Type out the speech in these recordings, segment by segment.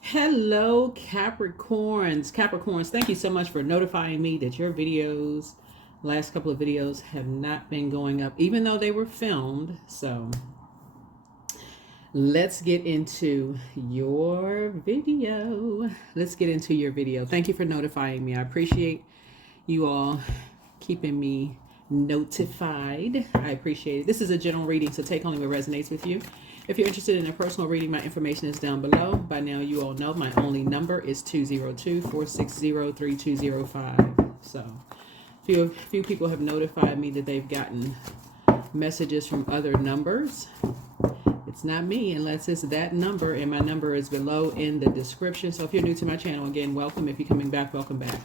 Hello, Capricorns. Capricorns, thank you so much for notifying me that your videos, last couple of videos, have not been going up, even though they were filmed. So let's get into your video. Let's get into your video. Thank you for notifying me. I appreciate you all keeping me notified. I appreciate it. This is a general reading, so take only what resonates with you. If you're interested in a personal reading, my information is down below. By now, you all know my only number is 202-460-3205. So, few people have notified me that they've gotten messages from other numbers. It's not me unless it's that number, and my number is below in the description. So if you're new to my channel, again, welcome. If you're coming back, welcome back.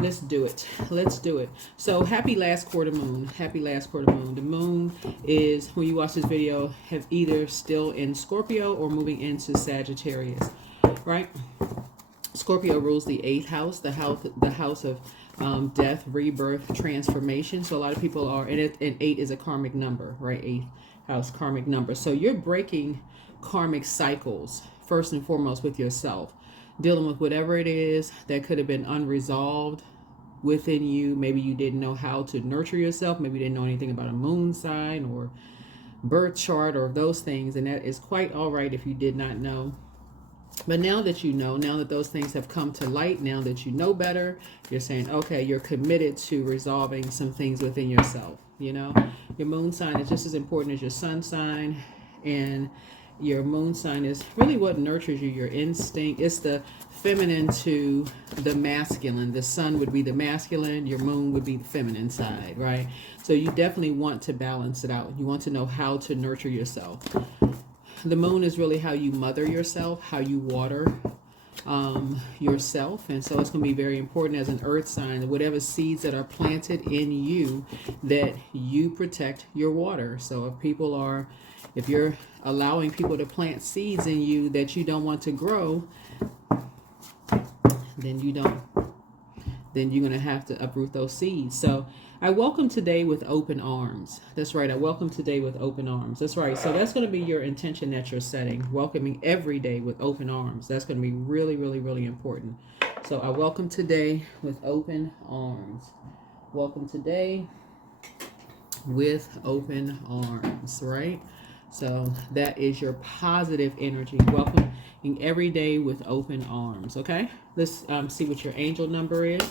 Let's do it. Let's do it. So happy last quarter moon. Happy last quarter moon. The moon is, when you watch this video, have either still in Scorpio or moving into Sagittarius, right? Scorpio rules the 8th house, the house of death, rebirth, transformation. So a lot of people are, and 8 is a karmic number, right? 8th house karmic number. So you're breaking karmic cycles first and foremost with yourself, dealing with whatever it is that could have been unresolved within you. Maybe you didn't know how to nurture yourself. Maybe you didn't know anything about a moon sign or birth chart or those things, and that is quite all right if you did not know. But now that you know, now that those things have come to light, now that you know better, you're saying, okay, you're committed to resolving some things within yourself. You know, your moon sign is just as important as your sun sign, and your moon sign is really what nurtures you, your instinct. It's the feminine to the masculine. The sun would be the masculine, your moon would be the feminine side, right? So you definitely want to balance it out. You want to know how to nurture yourself. The moon is really how you mother yourself, how you water yourself. And so it's going to be very important as an earth sign that whatever seeds that are planted in you, that you protect your water. So if you're allowing people to plant seeds in you that you don't want to grow, then you're going to have to uproot those seeds. So I welcome today with open arms. That's right. I welcome today with open arms. That's right. So that's going to be your intention that you're setting. Welcoming every day with open arms. That's going to be really, really, really important. So I welcome today with open arms. Welcome today with open arms, right? So that is your positive energy. Welcoming every day with open arms, okay? Let's see what your angel number is.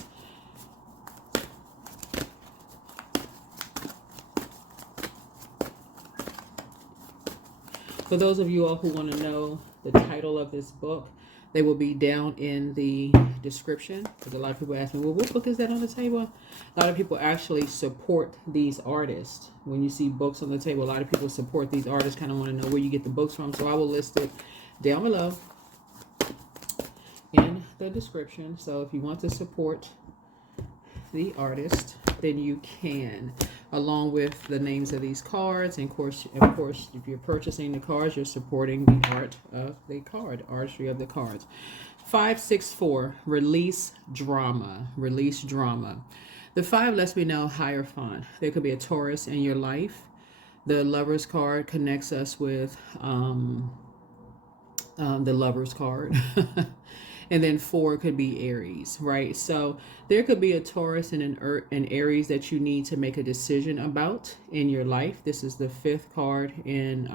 For those of you all who want to know the title of this book, they will be down in the description. Because a lot of people ask me, well, what book is that on the table? A lot of people actually support these artists. When you see books on the table, a lot of people support these artists, kind of want to know where you get the books from. So I will list it down below in the description. So if you want to support the artist, then you can, along with the names of these cards. And of course, if you're purchasing the cards, you're supporting the art of the card, artistry of the cards. 564, release drama. Release drama. The 5 lets me know Hierophant. There could be a Taurus in your life. The Lover's card connects us with the Lover's card. And then 4 could be Aries, right? So there could be a Taurus and an Aries that you need to make a decision about in your life. This is the 5th card in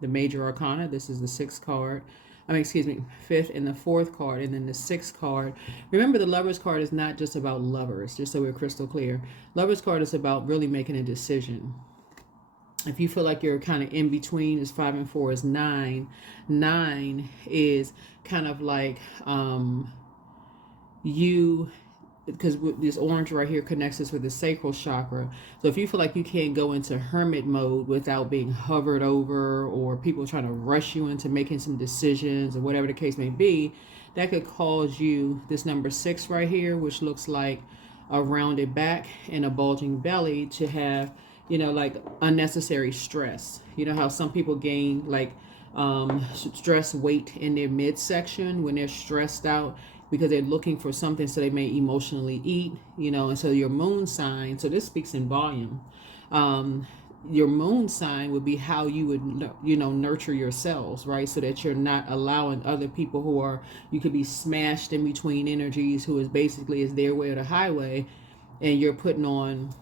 the Major Arcana. This is the 6th card. 5th and the 4th card, and then the 6th card. Remember, the Lover's card is not just about lovers, just so we're crystal clear. Lover's card is about really making a decision. If you feel like you're kind of in between, is 5 and 4 is 9. 9 is kind of like because this orange right here connects us with the sacral chakra. So if you feel like you can't go into hermit mode without being hovered over, or people trying to rush you into making some decisions, or whatever the case may be, that could cause you this number 6 right here, which looks like a rounded back and a bulging belly, to have, you know, like unnecessary stress. You know how some people gain like stress weight in their midsection when they're stressed out because they're looking for something, so they may emotionally eat, you know. And so your moon sign, so this speaks in volume. your moon sign would be how you would, you know, nurture yourselves, right? So that you're not allowing other people who are, you could be smashed in between energies, who is basically is their way or the highway, and you're putting on,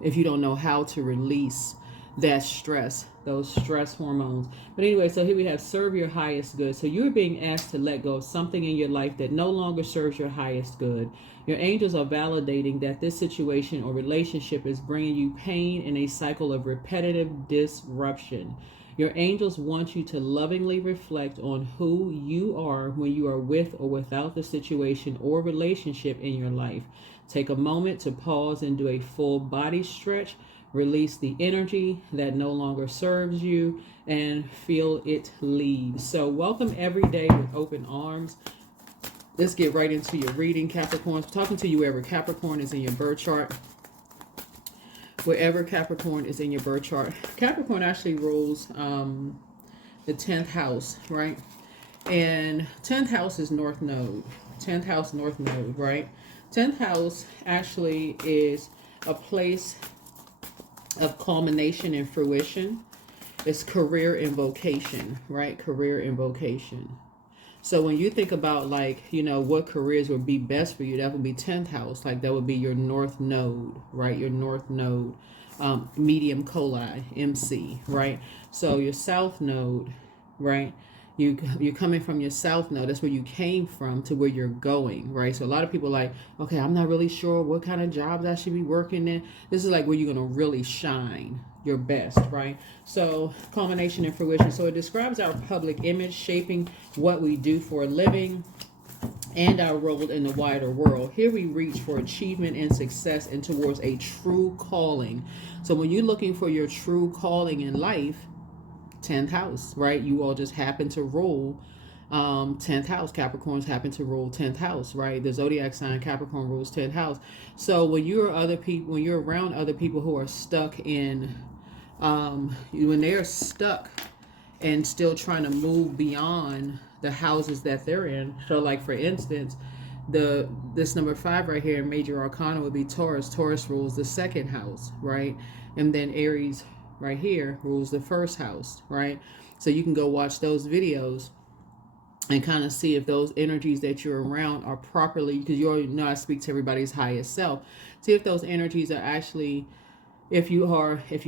if you don't know how to release that stress, those stress hormones. But anyway, so here we have serve your highest good. So you're being asked to let go of something in your life that no longer serves your highest good. Your angels are validating that this situation or relationship is bringing you pain in a cycle of repetitive disruption. Your angels want you to lovingly reflect on who you are when you are with or without the situation or relationship in your life. Take a moment to pause and do a full body stretch. Release the energy that no longer serves you and feel it leave. So welcome every day with open arms. Let's get right into your reading, Capricorns. I'm talking to you wherever Capricorn is in your birth chart. Wherever Capricorn is in your birth chart. Capricorn actually rules the 10th house, right? And 10th house is North Node. 10th house, North Node, right? 10th house actually is a place of culmination and fruition. It's career and vocation, right? Career and vocation. So when you think about, like, you know, what careers would be best for you, that would be 10th house. Like, that would be your North Node, right? Your North Node, medium coli, MC, right? So your South Node, right? You're coming from your South Node. That's where you came from to where you're going, right? So a lot of people are like, okay, I'm not really sure what kind of jobs I should be working in. This is like where you're going to really shine your best, right? So culmination and fruition. So it describes our public image, shaping what we do for a living and our role in the wider world. Here we reach for achievement and success and towards a true calling. So when you're looking for your true calling in life, 10th house, right? You all just happen to rule 10th house. Capricorns happen to rule 10th house, right? The Zodiac sign Capricorn rules 10th house. So when you're around other people who are stuck in, when they're stuck and still trying to move beyond the houses that they're in. So like, for instance, this number 5 right here in Major Arcana would be Taurus. Taurus rules the 2nd house, right? And then Aries right here rules the 1st house, right? So you can go watch those videos and kind of see if those energies that you're around are properly, because you already know I speak to everybody's highest self. See if those energies are actually, if you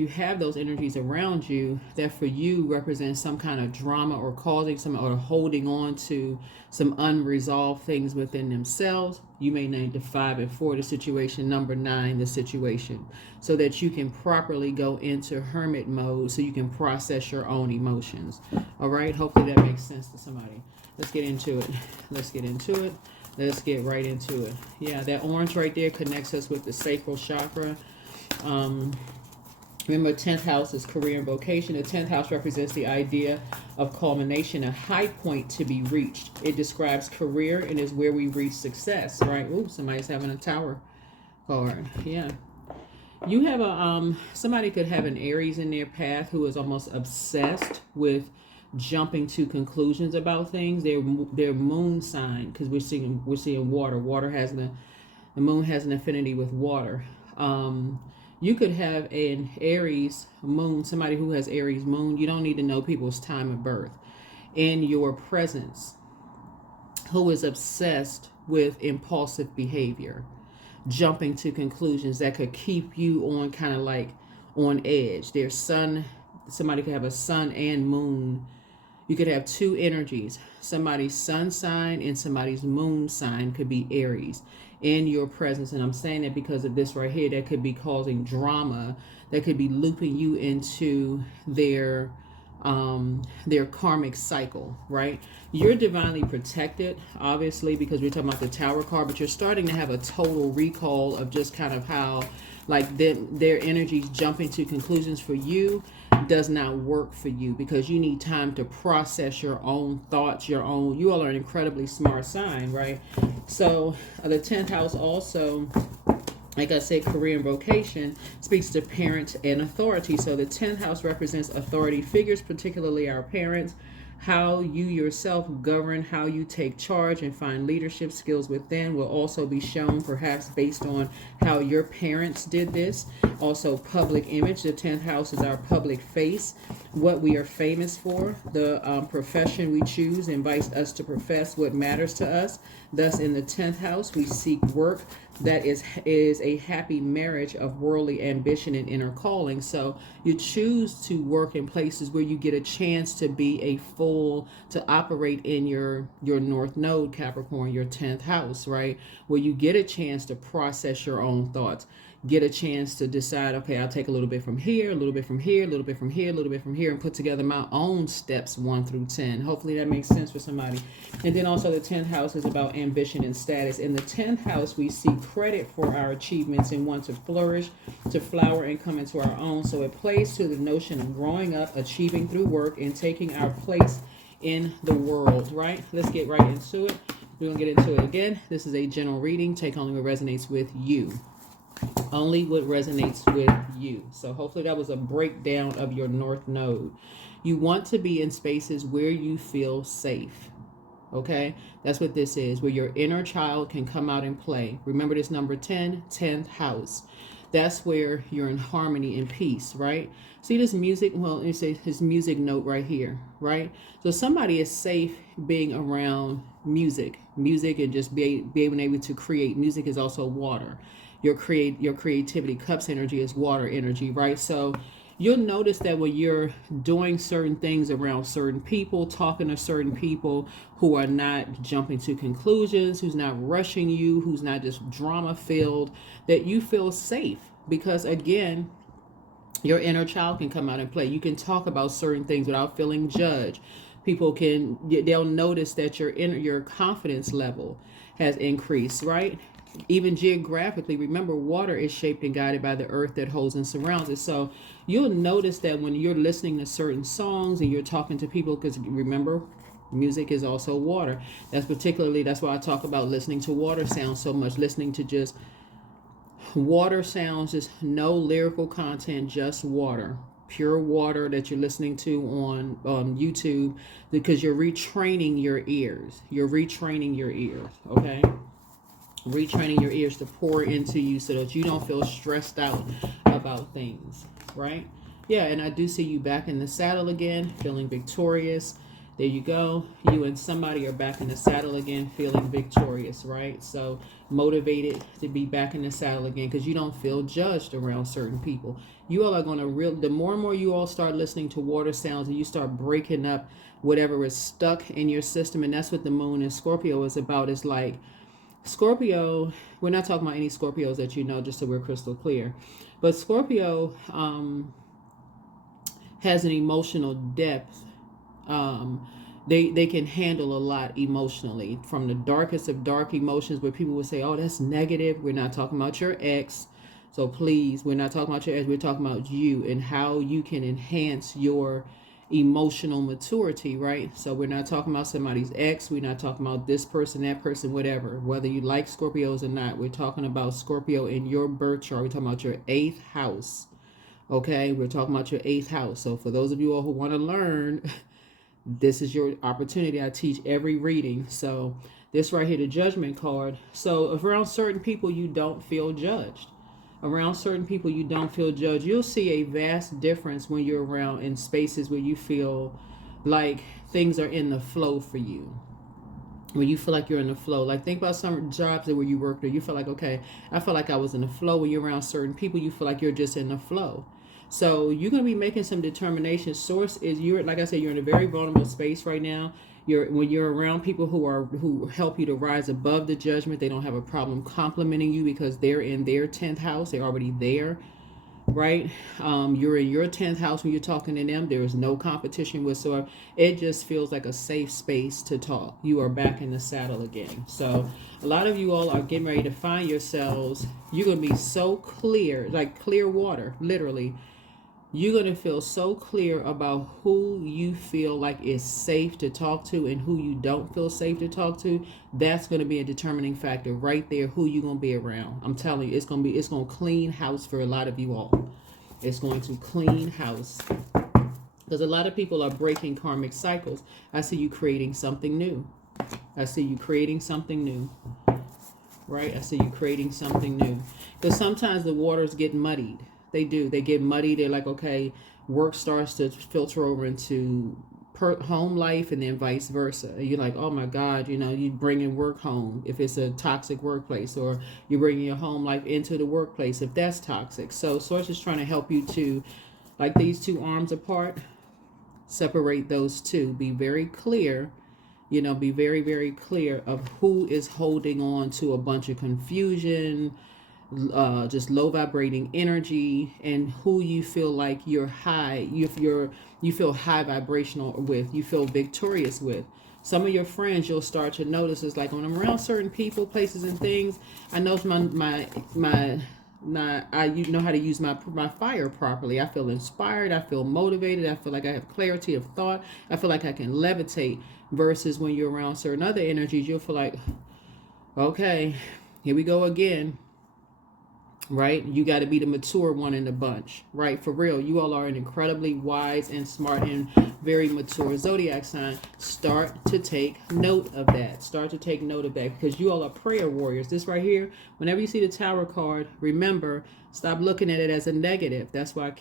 have those energies around you that for you represent some kind of drama or causing some, or holding on to some unresolved things within themselves, you may name the 5 and 4 the situation, number 9 the situation, so that you can properly go into hermit mode so you can process your own emotions. All right, hopefully that makes sense to somebody. Let's get into it. Let's get into it. Let's get right into it. Yeah, that orange right there connects us with the sacral chakra. Remember, 10th house is career and vocation. The 10th house represents the idea of culmination, a high point to be reached. It describes career and is where we reach success, right? Ooh, somebody's having a tower card. Yeah. You have a, somebody could have an Aries in their path who is almost obsessed with jumping to conclusions about things. Their moon sign, because we're seeing water. The moon has an affinity with water. You could have an Aries moon, somebody who has Aries moon. You don't need to know people's time of birth. In your presence, who is obsessed with impulsive behavior, jumping to conclusions that could keep you on kind of like on edge. Their sun, somebody could have a sun and moon. You could have 2 energies. Somebody's sun sign and somebody's moon sign could be Aries in your presence. And I'm saying that because of this right here, that could be causing drama, that could be looping you into their karmic cycle, right? You're divinely protected, obviously, because we're talking about the Tower card, but you're starting to have a total recall of just kind of how, like, their energies jumping to conclusions for you does not work for you, because you need time to process your own thoughts, you all are an incredibly smart sign, right? So the 10th house also, like I said, career and vocation speaks to parents and authority. So the 10th house represents authority figures, particularly our parents. How you yourself govern, how you take charge and find leadership skills within will also be shown, perhaps based on how your parents did this. Also, public image. The 10th house is our public face, what we are famous for. The profession we choose invites us to profess what matters to us. Thus, in the 10th house, we seek work that is a happy marriage of worldly ambition and inner calling. So you choose to work in places where you get a chance to be to operate in your North Node, Capricorn, your 10th house, right? Where you get a chance to process your own thoughts, get a chance to decide, okay, I'll take a little bit from here, a little bit from here, a little bit from here, a little bit from here, and put together my own steps 1 through 10. Hopefully that makes sense for somebody. And then also the 10th house is about ambition and status. In the 10th house, we seek credit for our achievements and want to flourish, to flower, and come into our own. So it plays to the notion of growing up, achieving through work, and taking our place in the world, right? Let's get right into it. We're going to get into it again. This is a general reading. Take only what resonates with you. Only what resonates with you. So hopefully that was a breakdown of your North Node. You want to be in spaces where you feel safe. Okay, that's what this is, where your inner child can come out and play. Remember this number 10, 10th house. That's where you're in harmony and peace, right? See this music? Well, let me say his music note right here, right? So somebody is safe being around music and just being able to create. Music is also water. Your creativity, cups energy is water energy, right? So you'll notice that when you're doing certain things around certain people, talking to certain people who are not jumping to conclusions, who's not rushing you, who's not just drama filled, that you feel safe, because again, your inner child can come out and play. You can talk about certain things without feeling judged. They'll notice that your confidence level has increased, right? Even geographically, remember, water is shaped and guided by the earth that holds and surrounds it. So you'll notice that when you're listening to certain songs and you're talking to people, because remember, music is also water. That's why I talk about listening to water sounds so much. Listening to just water sounds, just no lyrical content, just water. Pure water that you're listening to on YouTube, because you're retraining your ears. Okay? Retraining your ears to pour into you so that you don't feel stressed out about things, right? Yeah, and I do see you back in the saddle again, feeling victorious. There you go. You and somebody are back in the saddle again, feeling victorious, right? So motivated to be back in the saddle again, because you don't feel judged around certain people. You all are going to the more and more you all start listening to water sounds and you start breaking up whatever is stuck in your system. And that's what the moon in Scorpio is about. It's like Scorpio, we're not talking about any Scorpios that you know, just so we're crystal clear. But Scorpio has an emotional depth. They can handle a lot emotionally, from the darkest of dark emotions where people will say, oh, that's negative. We're not talking about your ex. So please, we're not talking about your ex. We're talking about you and how you can enhance your emotional maturity, right? So we're not talking about somebody's ex. We're not talking about this person, that person, whatever, whether you like Scorpios or not. We're talking about Scorpio in your birth chart. We're talking about your 8th house. Okay, we're talking about your 8th house. So for those of you all who want to learn, this is your opportunity. I teach every reading. So this right here, the judgment card. So around certain people, you don't feel judged. Around certain people, you don't feel judged. You'll see a vast difference when you're around in spaces where you feel like things are in the flow for you. When you feel like you're in the flow. Like think about some jobs where you work there. You feel like, okay, I feel like I was in the flow. When you're around certain people, you feel like you're just in the flow. So you're going to be making some determination. Source is, like I said, you're in a very vulnerable space right now. When you're around people who help you to rise above the judgment, they don't have a problem complimenting you because they're in their 10th house. They're already there, right? You're in your 10th house when you're talking to them. There is no competition whatsoever. It just feels like a safe space to talk. You are back in the saddle again. So a lot of you all are getting ready to find yourselves. You're going to be so clear, like clear water, literally. You're going to feel so clear about who you feel like is safe to talk to and who you don't feel safe to talk to. That's going to be a determining factor right there, who you're going to be around. I'm telling you, it's going to clean house for a lot of you all. It's going to clean house. Because a lot of people are breaking karmic cycles. I see you creating something new. I see you creating something new. Right? I see you creating something new. Because sometimes the waters get muddied. They do. They get muddy. They're like, okay, work starts to filter over into home life and then vice versa. And you're like, oh my God, you know, you bringing work home if it's a toxic workplace, or you're bringing your home life into the workplace if that's toxic. So Source is trying to help you to, like these two arms apart, separate those two. Be very clear, you know, be very, very clear of who is holding on to a bunch of confusion, just low vibrating energy, and who you feel like you're high, you feel high vibrational with, you feel victorious with. Some of your friends, you'll start to notice, is like when I'm around certain people, places, and things, I know you know how to use my fire properly. I feel inspired, I feel motivated, I feel like I have clarity of thought, I feel like I can levitate. Versus when you're around certain other energies, you'll feel like, okay, here we go again. Right? You got to be the mature one in the bunch, right? For real, you all are an incredibly wise and smart and very mature zodiac sign. Start to take note of that. Start to take note of that, because you all are prayer warriors. This right here, whenever you see the Tower card, remember, stop looking at it as a negative. That's why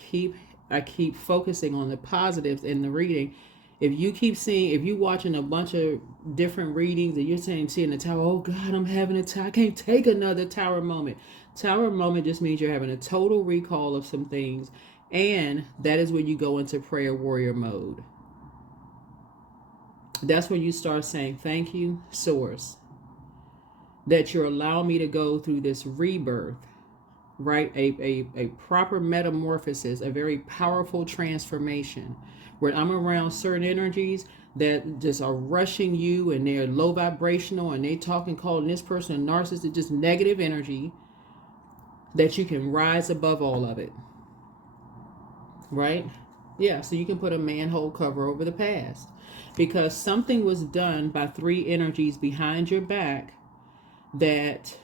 I keep focusing on the positives in the reading. If you keep seeing, if you're watching a bunch of different readings and you're seeing the Tower, oh God, I'm having a Tower, I can't take another Tower moment. Tower moment just means you're having a total recall of some things, and that is when you go into prayer warrior mode. That's when you start saying, thank you, Source, that you're allowing me to go through this rebirth, right? A proper metamorphosis, a very powerful transformation, where I'm around certain energies that just are rushing you, and they're low vibrational, and they talking, calling this person a narcissist, just negative energy, that you can rise above all of it. Right? Yeah, so you can put a manhole cover over the past, because something was done by three energies behind your back that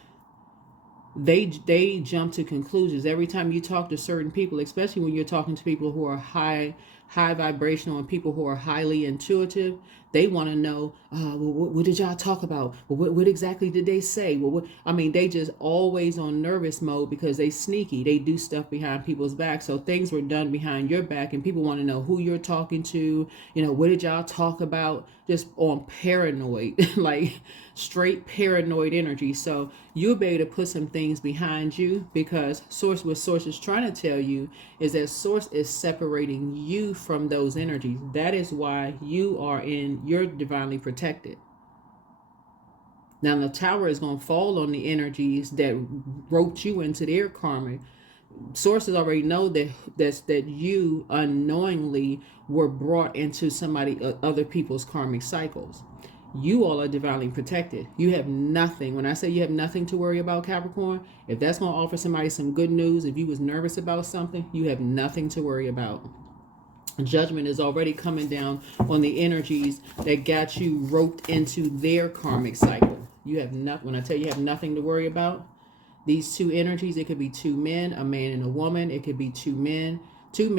they jump to conclusions every time you talk to certain people, especially when you're talking to people who are high vibrational and people who are highly intuitive. They want to know, well, what did y'all talk about? Well, what exactly did they say? Well, they just always on nervous mode, because they sneaky. They do stuff behind people's back. So things were done behind your back, and people want to know who you're talking to. You know, what did y'all talk about? Just on paranoid, like straight paranoid energy. So you'll be able to put some things behind you, because what Source is trying to tell you is that Source is separating you from those energies. That is why you're divinely protected. Now the Tower is going to fall on the energies that roped you into their karma. Sources already know that you unknowingly were brought into other people's karmic cycles. You all are divinely protected. You have nothing. When I say you have nothing to worry about, Capricorn, if that's going to offer somebody some good news, if you was nervous about something, you have nothing to worry about. Judgment is already coming down on the energies that got you roped into their karmic cycle. You have nothing. When I tell you have nothing to worry about, these two energies, it could be two men, a man and a woman. It could be two men, two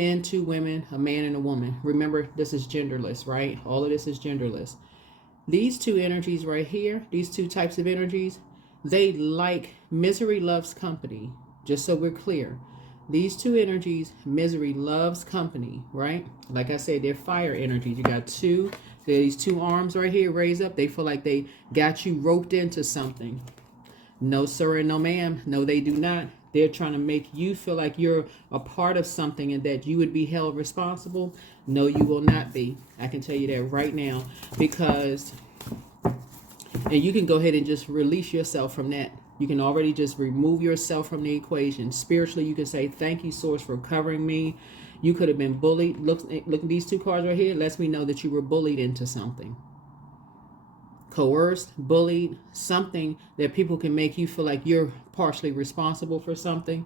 women, a man and a woman. Remember, this is genderless, right? All of this is genderless. These two energies right here, these two types of energies, they like misery loves company. Just so we're clear. These two energies, misery loves company, right? Like I said, they're fire energies. You got these two arms right here raised up. They feel like they got you roped into something. No, sir, and no, ma'am. No, they do not. They're trying to make you feel like you're a part of something and that you would be held responsible. No, you will not be. I can tell you that right now, because, and you can go ahead and just release yourself from that. You can already just remove yourself from the equation. Spiritually, you can say, thank you, Source, for covering me. You could have been bullied. Look at these two cards right here. It lets me know that you were bullied into something. Coerced, bullied, something that people can make you feel like you're partially responsible for something.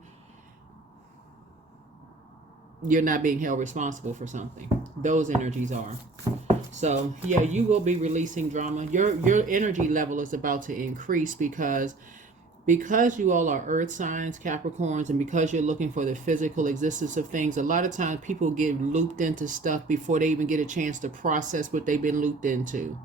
You're not being held responsible for something. Those energies are. So, yeah, you will be releasing drama. Your energy level is about to increase, because Because you all are earth signs, Capricorns, and because you're looking for the physical existence of things, a lot of times people get looped into stuff before they even get a chance to process what they've been looped into.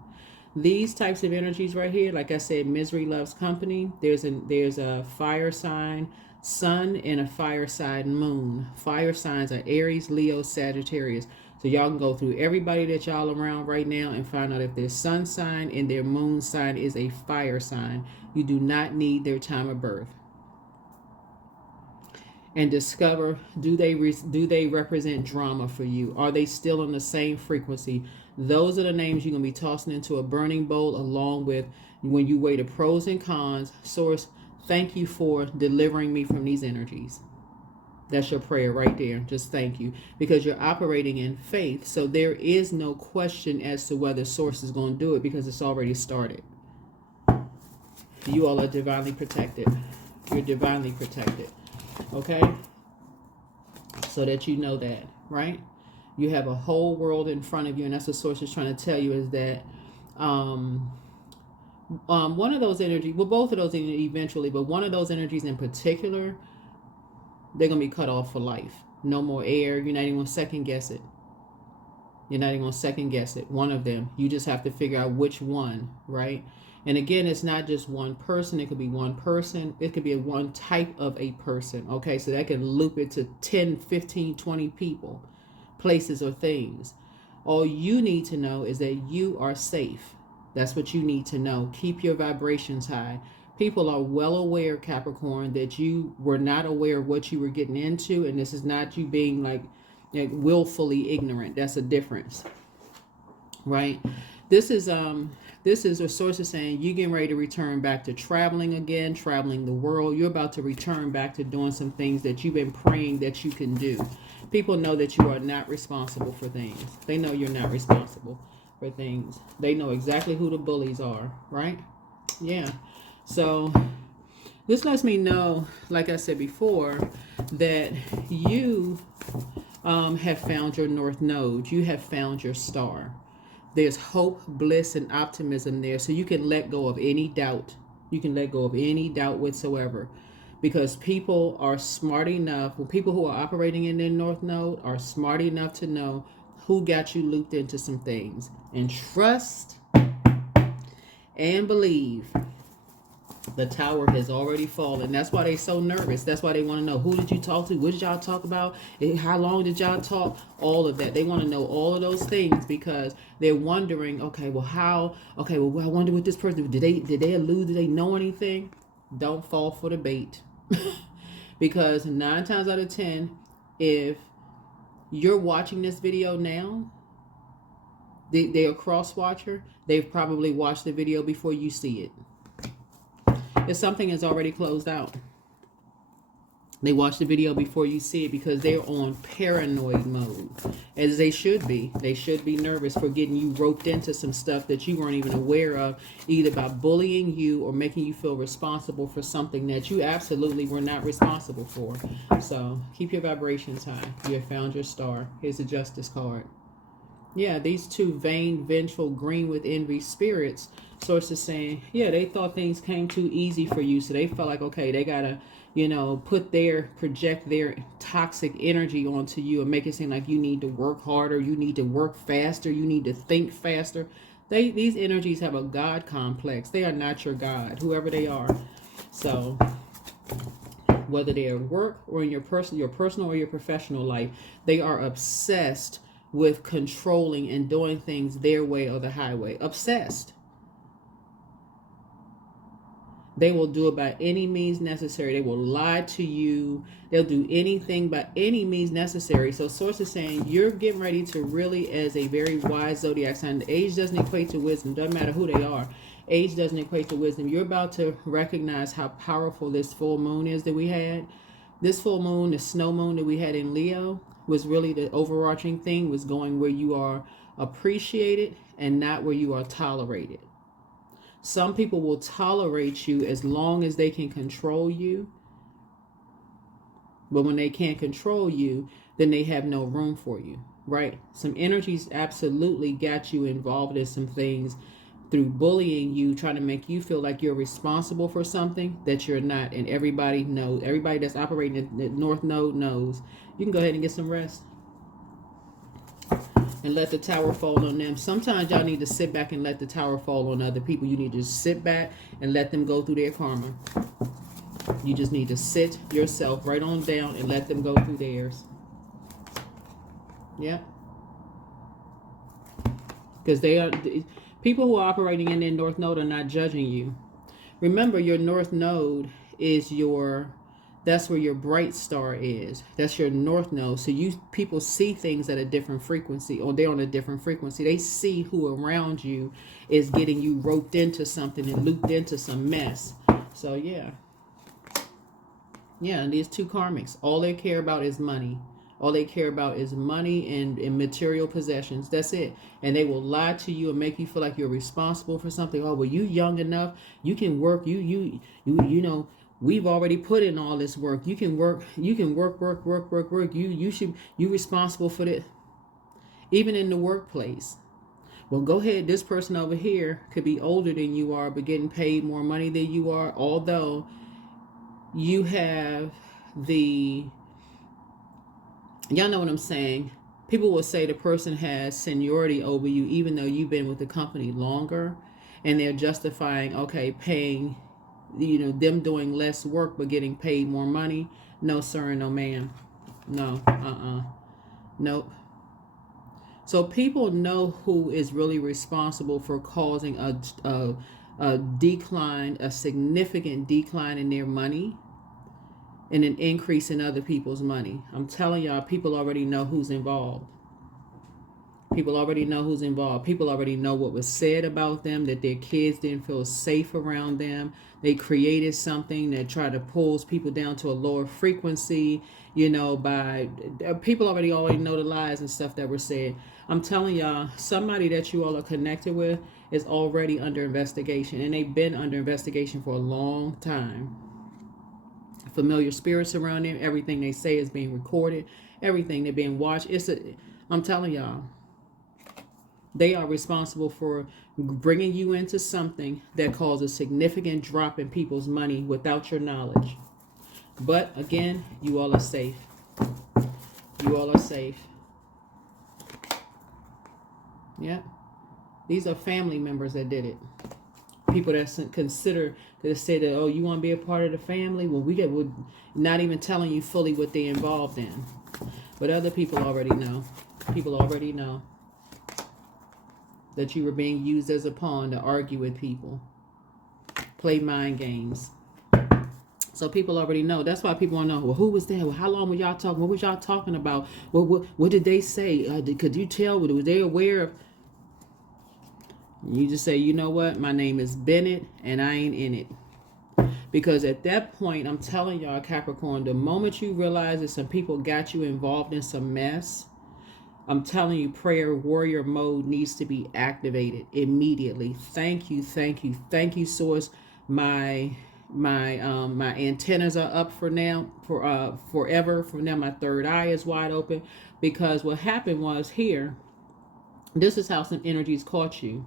These types of energies right here, like I said, misery loves company. There's a fire sign sun and a fire sign moon. Fire signs are Aries, Leo, Sagittarius. So y'all can go through everybody that y'all around right now and find out if their sun sign and their moon sign is a fire sign. You do not need their time of birth. And discover, do they represent drama for you? Are they still on the same frequency? Those are the names you're going to be tossing into a burning bowl, along with when you weigh the pros and cons. Source, thank you for delivering me from these energies. That's your prayer right there. Just thank you. Because you're operating in faith. So there is no question as to whether Source is going to do it, because it's already started. You all are divinely protected. You're divinely protected. Okay? So that you know that, right? You have a whole world in front of you, and that's what Source is trying to tell you, is that one of those energies, well, both of those eventually, but one of those energies in particular, they're going to be cut off for life. No more air. You're not even going to second guess it. You're not even going to second guess it. One of them. You just have to figure out which one, right? And again, it's not just one person. It could be one person. It could be one type of a person. Okay, so that can loop it to 10, 15, 20 people, places, or things. All you need to know is that you are safe. That's what you need to know. Keep your vibrations high. People are well aware, Capricorn, that you were not aware of what you were getting into, and this is not you being like willfully ignorant. That's a difference, right? This is a Source is saying you getting ready to return back to traveling again, traveling the world. You're about to return back to doing some things that you've been praying that you can do. People know that you are not responsible for things. They know you're not responsible for things. They know exactly who the bullies are, right? Yeah. So this lets me know, like I said before, that you have found your North Node. You have found your star. There's hope, bliss, and optimism there. So you can let go of any doubt. You can let go of any doubt whatsoever. Because people are smart enough, well, people who are operating in their North Node are smart enough to know who got you looped into some things. And trust and believe. The tower has already fallen. That's why they're so nervous. That's why they want to know, who did you talk to? What did y'all talk about? How long did y'all talk? All of that. They want to know all of those things because they're wondering, okay, well, how? Okay, well, I wonder what this person, did they allude? Did they know anything? Don't fall for the bait. Because 9 times out of 10, if you're watching this video now, they're a cross watcher. They've probably watched the video before you see it. If something is already closed out, they watch the video before you see it because they're on paranoid mode, as they should be. They should be nervous for getting you roped into some stuff that you weren't even aware of, either by bullying you or making you feel responsible for something that you absolutely were not responsible for. So keep your vibrations high. You have found your star. Here's the Justice card. Yeah, these two vain, vengeful, green with envy spirits. Source is saying, yeah, they thought things came too easy for you. So they felt like, okay, they got to, project their toxic energy onto you and make it seem like you need to work harder. You need to work faster. You need to think faster. These energies have a God complex. They are not your God, whoever they are. So whether they're at work or in your personal or your professional life, they are obsessed with controlling and doing things their way or the highway. Obsessed. They will do it by any means necessary. They will lie to you. They'll do anything by any means necessary. So Source is saying you're getting ready to really, as a very wise zodiac sign, age doesn't equate to wisdom. Doesn't matter who they are. Age doesn't equate to wisdom. You're about to recognize how powerful this full moon is that we had. This full moon, the snow moon that we had in Leo, was really the overarching thing, was going where you are appreciated and not where you are tolerated. Some people will tolerate you as long as they can control you. But when they can't control you, then they have no room for you, right? Some energies absolutely got you involved in some things through bullying you, trying to make you feel like you're responsible for something that you're not. And everybody knows, everybody that's operating in the North Node knows. You can go ahead and get some rest and let the tower fall on them. Sometimes y'all need to sit back and let the tower fall on other people. You need to sit back and let them go through their karma. You just need to sit yourself right on down and let them go through theirs. Yeah. Because they are, people who are operating in their North Node are not judging you. Remember, your North Node is your, that's where your bright star is. That's your North Node. So people see things at a different frequency, or they're on a different frequency. They see who around you is getting you roped into something and looped into some mess. So yeah. Yeah, and these two karmics, all they care about is money. All they care about is money and material possessions. That's it. And they will lie to you and make you feel like you're responsible for something. Oh, well, you young enough. You can work. You know, we've already put in all this work. You can work. You can work. You responsible for it. Even in the workplace. Well, go ahead. This person over here could be older than you are, but getting paid more money than you are. Although you have the, y'all know what I'm saying. People will say the person has seniority over you, even though you've been with the company longer, and they're justifying, okay, paying, you know, them doing less work but getting paid more money. No, sir, no, ma'am. No, nope. So people know who is really responsible for causing a decline, a significant decline in their money and an increase in other people's money. I'm telling y'all, people already know who's involved. People already know who's involved. People already know what was said about them, that their kids didn't feel safe around them. They created something that tried to pull people down to a lower frequency, you know, by people already know the lies and stuff that were said. I'm telling y'all, somebody that you all are connected with is already under investigation, and they've been under investigation for a long time. Familiar spirits around them, everything they say is being recorded, everything they're being watched. I'm telling y'all, they are responsible for bringing you into something that caused a significant drop in people's money without your knowledge. But again, you all are safe. You all are safe. Yeah. These are family members that did it. People that consider, that say that, oh, you want to be a part of the family? Well, we're not even telling you fully what they're involved in. But other people already know. People already know that you were being used as a pawn to argue with people. Play mind games. So people already know. That's why people want to know, well, who was there? Well, how long were y'all talking? What was y'all talking about? What did they say? Could you tell? Were they aware of? You just say, you know what? My name is Bennett, and I ain't in it. Because at that point, I'm telling y'all, Capricorn, the moment you realize that some people got you involved in some mess, I'm telling you, prayer warrior mode needs to be activated immediately. Thank you, source. My antennas are up for now, for forever. For now, my third eye is wide open. Because what happened was here, this is how some energies caught you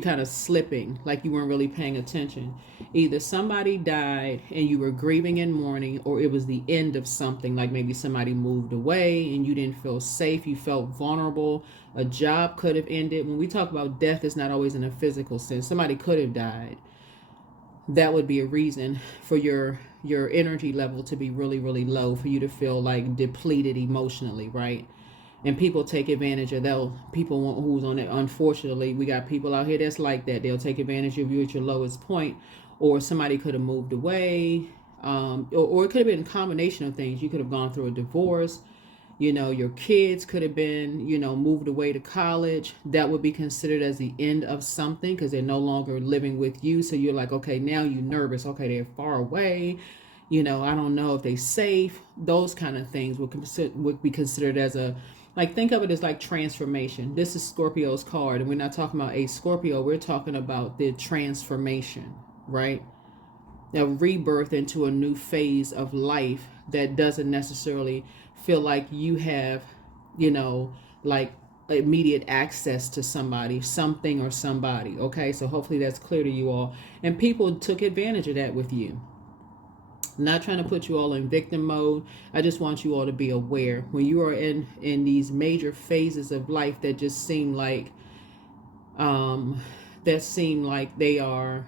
kind of slipping, like you weren't really paying attention. Either somebody died and you were grieving in mourning, or it was the end of something, like maybe somebody moved away and you didn't feel safe, you felt vulnerable. A job could have ended. When we talk about death, it's not always in a physical sense. Somebody could have died. That would be a reason for your energy level to be really, really low, for you to feel like depleted emotionally, right? And people take advantage of that. People who's on it. Unfortunately, we got people out here that's like that. They'll take advantage of you at your lowest point, or somebody could have moved away, or it could have been a combination of things. You could have gone through a divorce. You know, your kids could have been, you know, moved away to college. That would be considered as the end of something, because they're no longer living with you. So you're like, okay, now you're nervous. Okay, they're far away. You know, I don't know if they're safe. Those kind of things would be considered as a, like, think of it as like transformation. This is Scorpio's card, and we're not talking about a Scorpio. We're talking about the transformation, right? A rebirth into a new phase of life that doesn't necessarily feel like you have, you know, like immediate access to somebody, something, or somebody. Okay, so hopefully that's clear to you all. And people took advantage of that with you. Not trying to put you all in victim mode. I just want you all to be aware when you are in these major phases of life that just seem like they are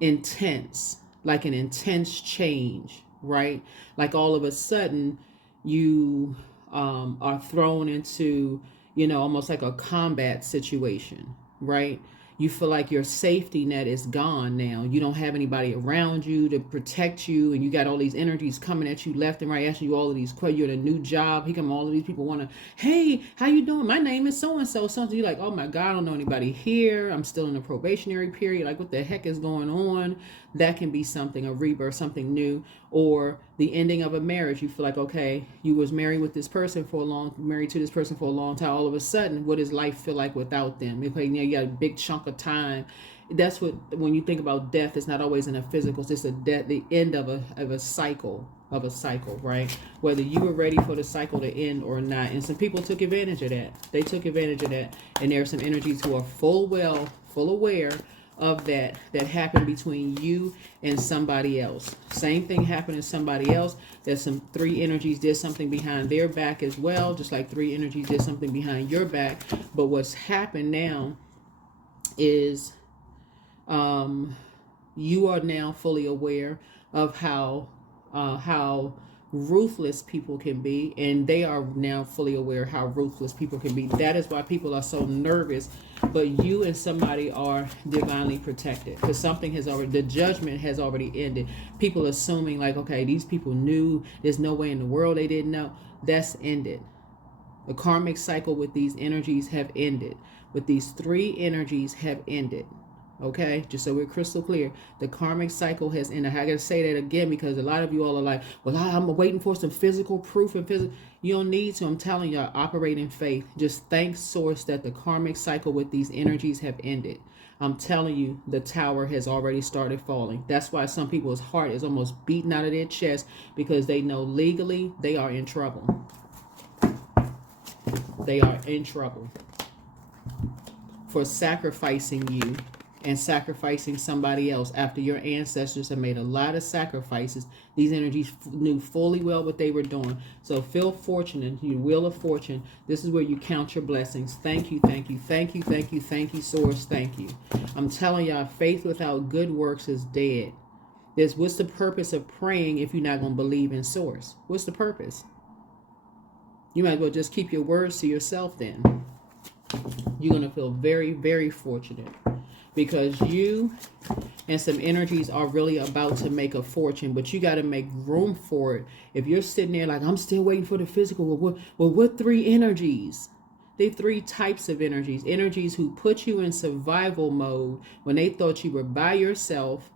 intense, like an intense change, right? Like all of a sudden you are thrown into, almost like a combat situation, right? You feel like your safety net is gone now. You don't have anybody around you to protect you, and you got all these energies coming at you left and right, asking you all of these questions. You're at a new job. Here come all of these people want to, hey, how you doing? My name is so-and-so. Something. You're like, oh my God, I don't know anybody here. I'm still in a probationary period. Like, what the heck is going on? That can be something, a rebirth, something new, or the ending of a marriage. You feel like, okay, you was married to this person for a long time. All of a sudden, what does life feel like without them? You got a big chunk of time. That's what, when you think about death, it's not always in a physical. It's just the end of a cycle, right? Whether you were ready for the cycle to end or not. And some people took advantage of that. They took advantage of that. And there are some energies who are full aware of that happened between you and somebody else. Same thing happened to somebody else. There's some 3 energies did something behind their back as well, just like 3 energies did something behind your back. But what's happened now is you are now fully aware of how ruthless people can be, and they are now fully aware how ruthless people can be. That is why people are so nervous. But you and somebody are divinely protected, because the judgment has already ended. People assuming like, okay, these people knew, there's no way in the world they didn't know. That's ended. The karmic cycle with these energies have ended. With these 3 energies have ended. Okay, just so we're crystal clear, the karmic cycle has ended. I gotta say that again because a lot of you all are like, well, I'm waiting for some physical proof and physical. You don't need to. I'm telling you, operate in faith. Just thank source that the karmic cycle with these energies have ended. I'm telling you, the tower has already started falling. That's why some people's heart is almost beating out of their chest, because they know legally they are in trouble. They are in trouble for sacrificing you and sacrificing somebody else after your ancestors have made a lot of sacrifices. These energies knew fully well what they were doing. So feel fortunate, you wheel of fortune. This is where you count your blessings. Thank you, thank you, thank you, thank you, thank you, source, thank you. I'm telling y'all, faith without good works is dead. What's the purpose of praying if you're not going to believe in source? What's the purpose? You might as well just keep your words to yourself then. You're going to feel very, very fortunate, because you and some energies are really about to make a fortune, but you got to make room for it. If you're sitting there like, I'm still waiting for the physical, what 3 energies? They 3 types of energies. Energies who put you in survival mode when they thought you were by yourself,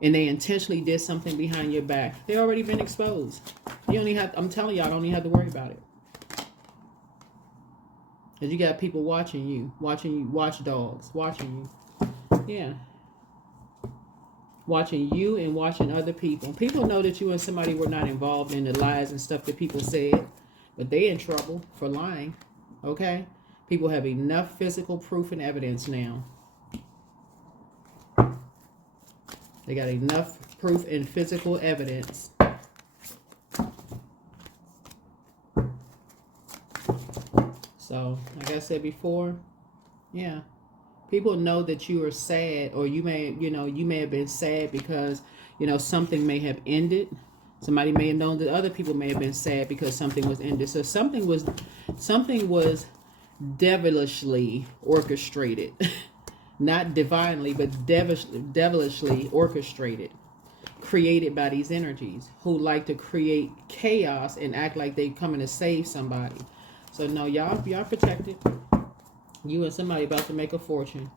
and they intentionally did something behind your back. They already been exposed. I'm telling y'all, I don't even have to worry about it. Because you got people watching you, watchdogs, watching you. Yeah. Watching you and watching other people. People know that you and somebody were not involved in the lies and stuff that people said, but they in trouble for lying. Okay? People have enough physical proof and evidence now. They got enough proof and physical evidence. So, like I said before, yeah. People know that you are sad, or you may have been sad because, something may have ended. Somebody may have known that other people may have been sad because something was ended. So something was devilishly orchestrated. Not divinely, but devilishly orchestrated. Created by these energies who like to create chaos and act like they coming to save somebody. So no, y'all protected. You and somebody about to make a fortune,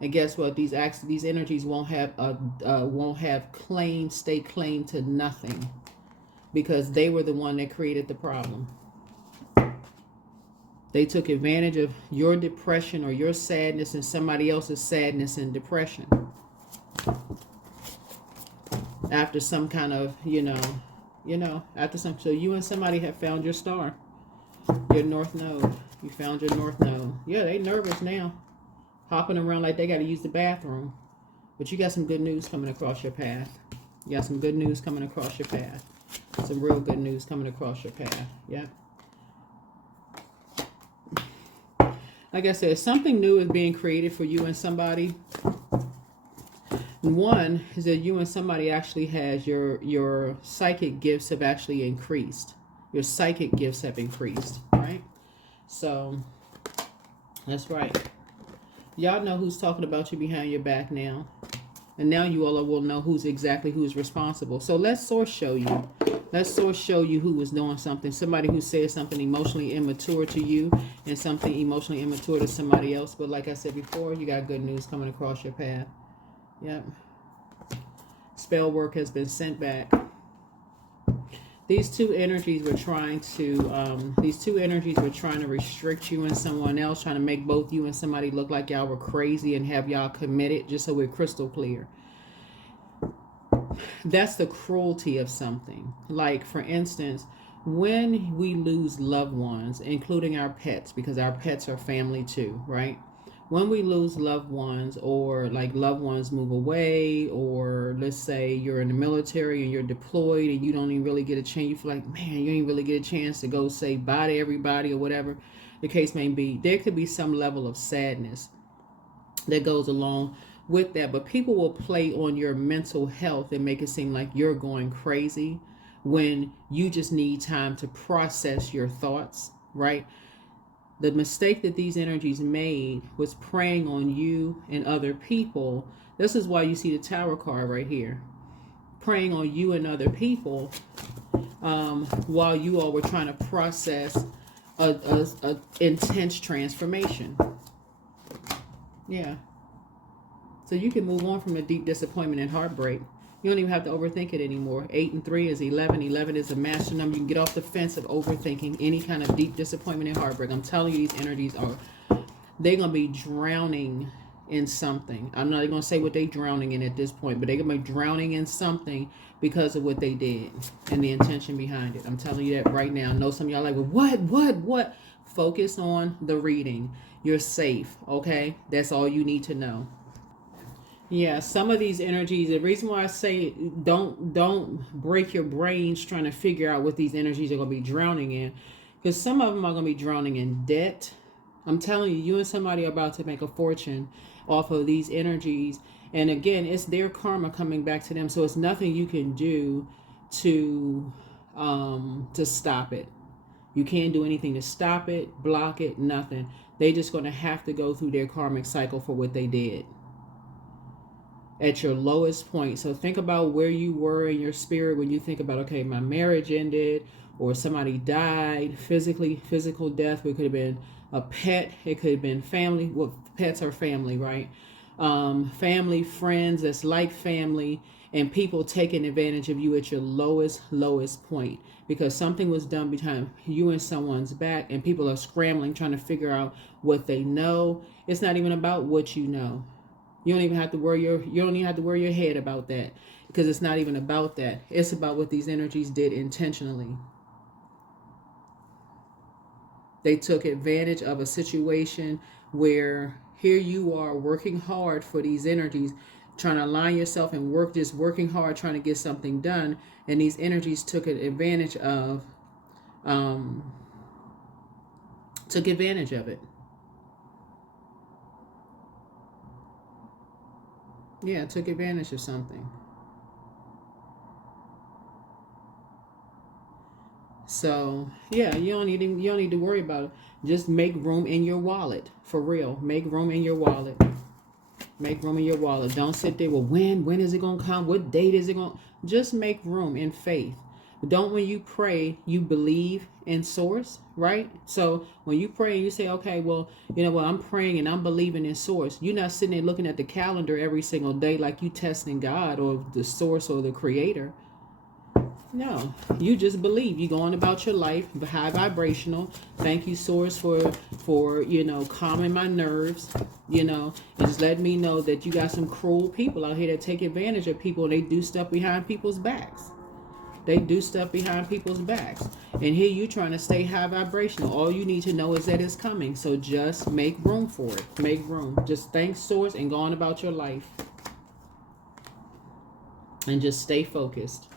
and guess what? These energies won't have stay claim to nothing, because they were the one that created the problem. They took advantage of your depression or your sadness and somebody else's sadness and depression. After some kind of, so you and somebody have found your star, your north node. You found your North Node. Yeah, they nervous now. Hopping around like they got to use the bathroom. But you got some good news coming across your path. You got some good news coming across your path. Some real good news coming across your path. Yep. Like I said, something new is being created for you and somebody. One is that you and somebody actually has your psychic gifts have actually increased. Your psychic gifts have increased, right? So that's right. Y'all know who's talking about you behind your back now. And now you all will know who's responsible. So let source show you. Let source show you who was doing something. Somebody who said something emotionally immature to you and something emotionally immature to somebody else. But like I said before, you got good news coming across your path. Yep. Spell work has been sent back. These two energies were trying to restrict you and someone else, trying to make both you and somebody look like y'all were crazy and have y'all committed, just so we're crystal clear. That's the cruelty of something. Like, for instance, when we lose loved ones, including our pets, because our pets are family too, right? When we lose loved ones, or like loved ones move away, or let's say you're in the military and you're deployed and you don't even really get a chance, you feel like, man, you ain't really get a chance to go say bye to everybody or whatever the case may be. There could be some level of sadness that goes along with that, but people will play on your mental health and make it seem like you're going crazy when you just need time to process your thoughts, right? The mistake that these energies made was preying on you and other people. This is why you see the Tower card right here. Preying on you and other people while you all were trying to process a intense transformation. Yeah. So you can move on from the deep disappointment and heartbreak. You don't even have to overthink it anymore. 8 and 3 is 11. 11 is a master number. You can get off the fence of overthinking any kind of deep disappointment and heartbreak. I'm telling you, these energies they're going to be drowning in something. I'm not even going to say what they're drowning in at this point, but they're going to be drowning in something because of what they did and the intention behind it. I'm telling you that right now. I know some of y'all are like, well, what? Focus on the reading. You're safe, okay? That's all you need to know. Yeah, some of these energies, the reason why I say don't break your brains trying to figure out what these energies are going to be drowning in, because some of them are going to be drowning in debt. I'm telling you, you and somebody are about to make a fortune off of these energies. And again, it's their karma coming back to them. So it's nothing you can do to stop it. You can't do anything to stop it, block it, nothing. They just going to have to go through their karmic cycle for what they did at your lowest point. So think about where you were in your spirit when you think about, okay, my marriage ended, or somebody died, physical death. It could have been a pet. It could have been family. Well, pets are family, right? Family, friends, that's like family, and people taking advantage of you at your lowest point, because something was done behind you and someone's back, and people are scrambling, trying to figure out what they know. It's not even about what you know. You don't even have to worry your head about that, because it's not even about that. It's about what these energies did intentionally. They took advantage of a situation where here you are working hard for these energies, trying to align yourself and working hard, trying to get something done. And these energies took advantage of it. Yeah, took advantage of something. So yeah, you don't need to worry about it. Just make room in your wallet, for real. Make room in your wallet. Make room in your wallet. Don't sit there, well, when is it gonna come? What date is it gonna? Just make room in faith. Don't, when you pray, you believe in source, right? So when you pray, you say, okay, well, you know what, I'm praying and I'm believing in source. You're not sitting there looking at the calendar every single day like you testing God or the source or the creator. No, you just believe. You're going about your life, high vibrational. Thank you, source, for calming my nerves, and just letting me know that you got some cruel people out here that take advantage of people, and they do stuff behind people's backs. And here you trying to stay high vibrational. All you need to know is that it's coming. So just make room for it. Make room. Just thank source and go on about your life. And just stay focused.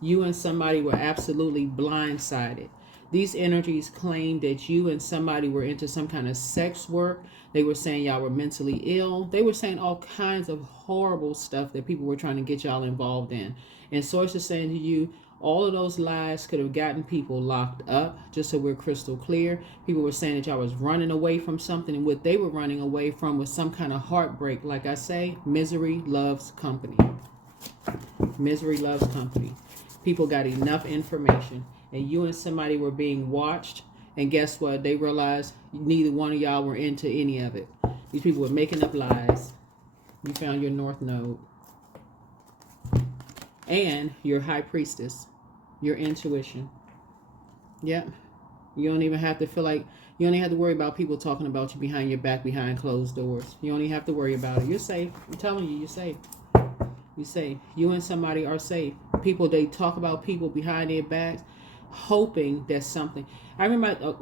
You and somebody were absolutely blindsided. These energies claim that you and somebody were into some kind of sex work. They were saying y'all were mentally ill. They were saying all kinds of horrible stuff that people were trying to get y'all involved in. And source is saying to you, all of those lies could have gotten people locked up, just so we're crystal clear. People were saying that y'all was running away from something, and what they were running away from was some kind of heartbreak. Like I say, misery loves company. Misery loves company. People got enough information, and you and somebody were being watched, and guess what? They realized neither one of y'all were into any of it. These people were making up lies. You found your North Node. And your high priestess, your intuition. Yep. You don't even have to feel like, you only have to worry about people talking about you behind your back, behind closed doors. You only have to worry about it. You're safe. I'm telling you, you're safe. You're safe. You and somebody are safe. People, they talk about people behind their backs, hoping that something. I remember,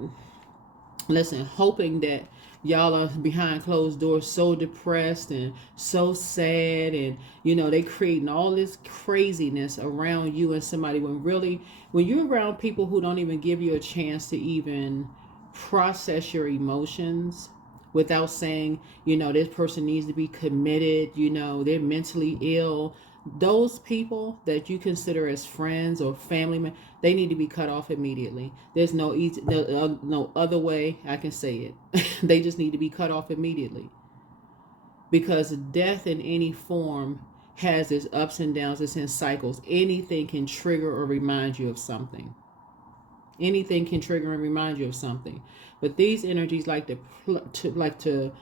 hoping that y'all are behind closed doors so depressed and so sad, and they creating all this craziness around you and somebody, when really, when you're around people who don't even give you a chance to even process your emotions without saying, this person needs to be committed, they're mentally ill. Those people that you consider as friends or family members, they need to be cut off immediately. There's no other way I can say it. They just need to be cut off immediately. Because death in any form has its ups and downs. It's in cycles. Anything can trigger or remind you of something. Anything can trigger and remind you of something. But these energies like to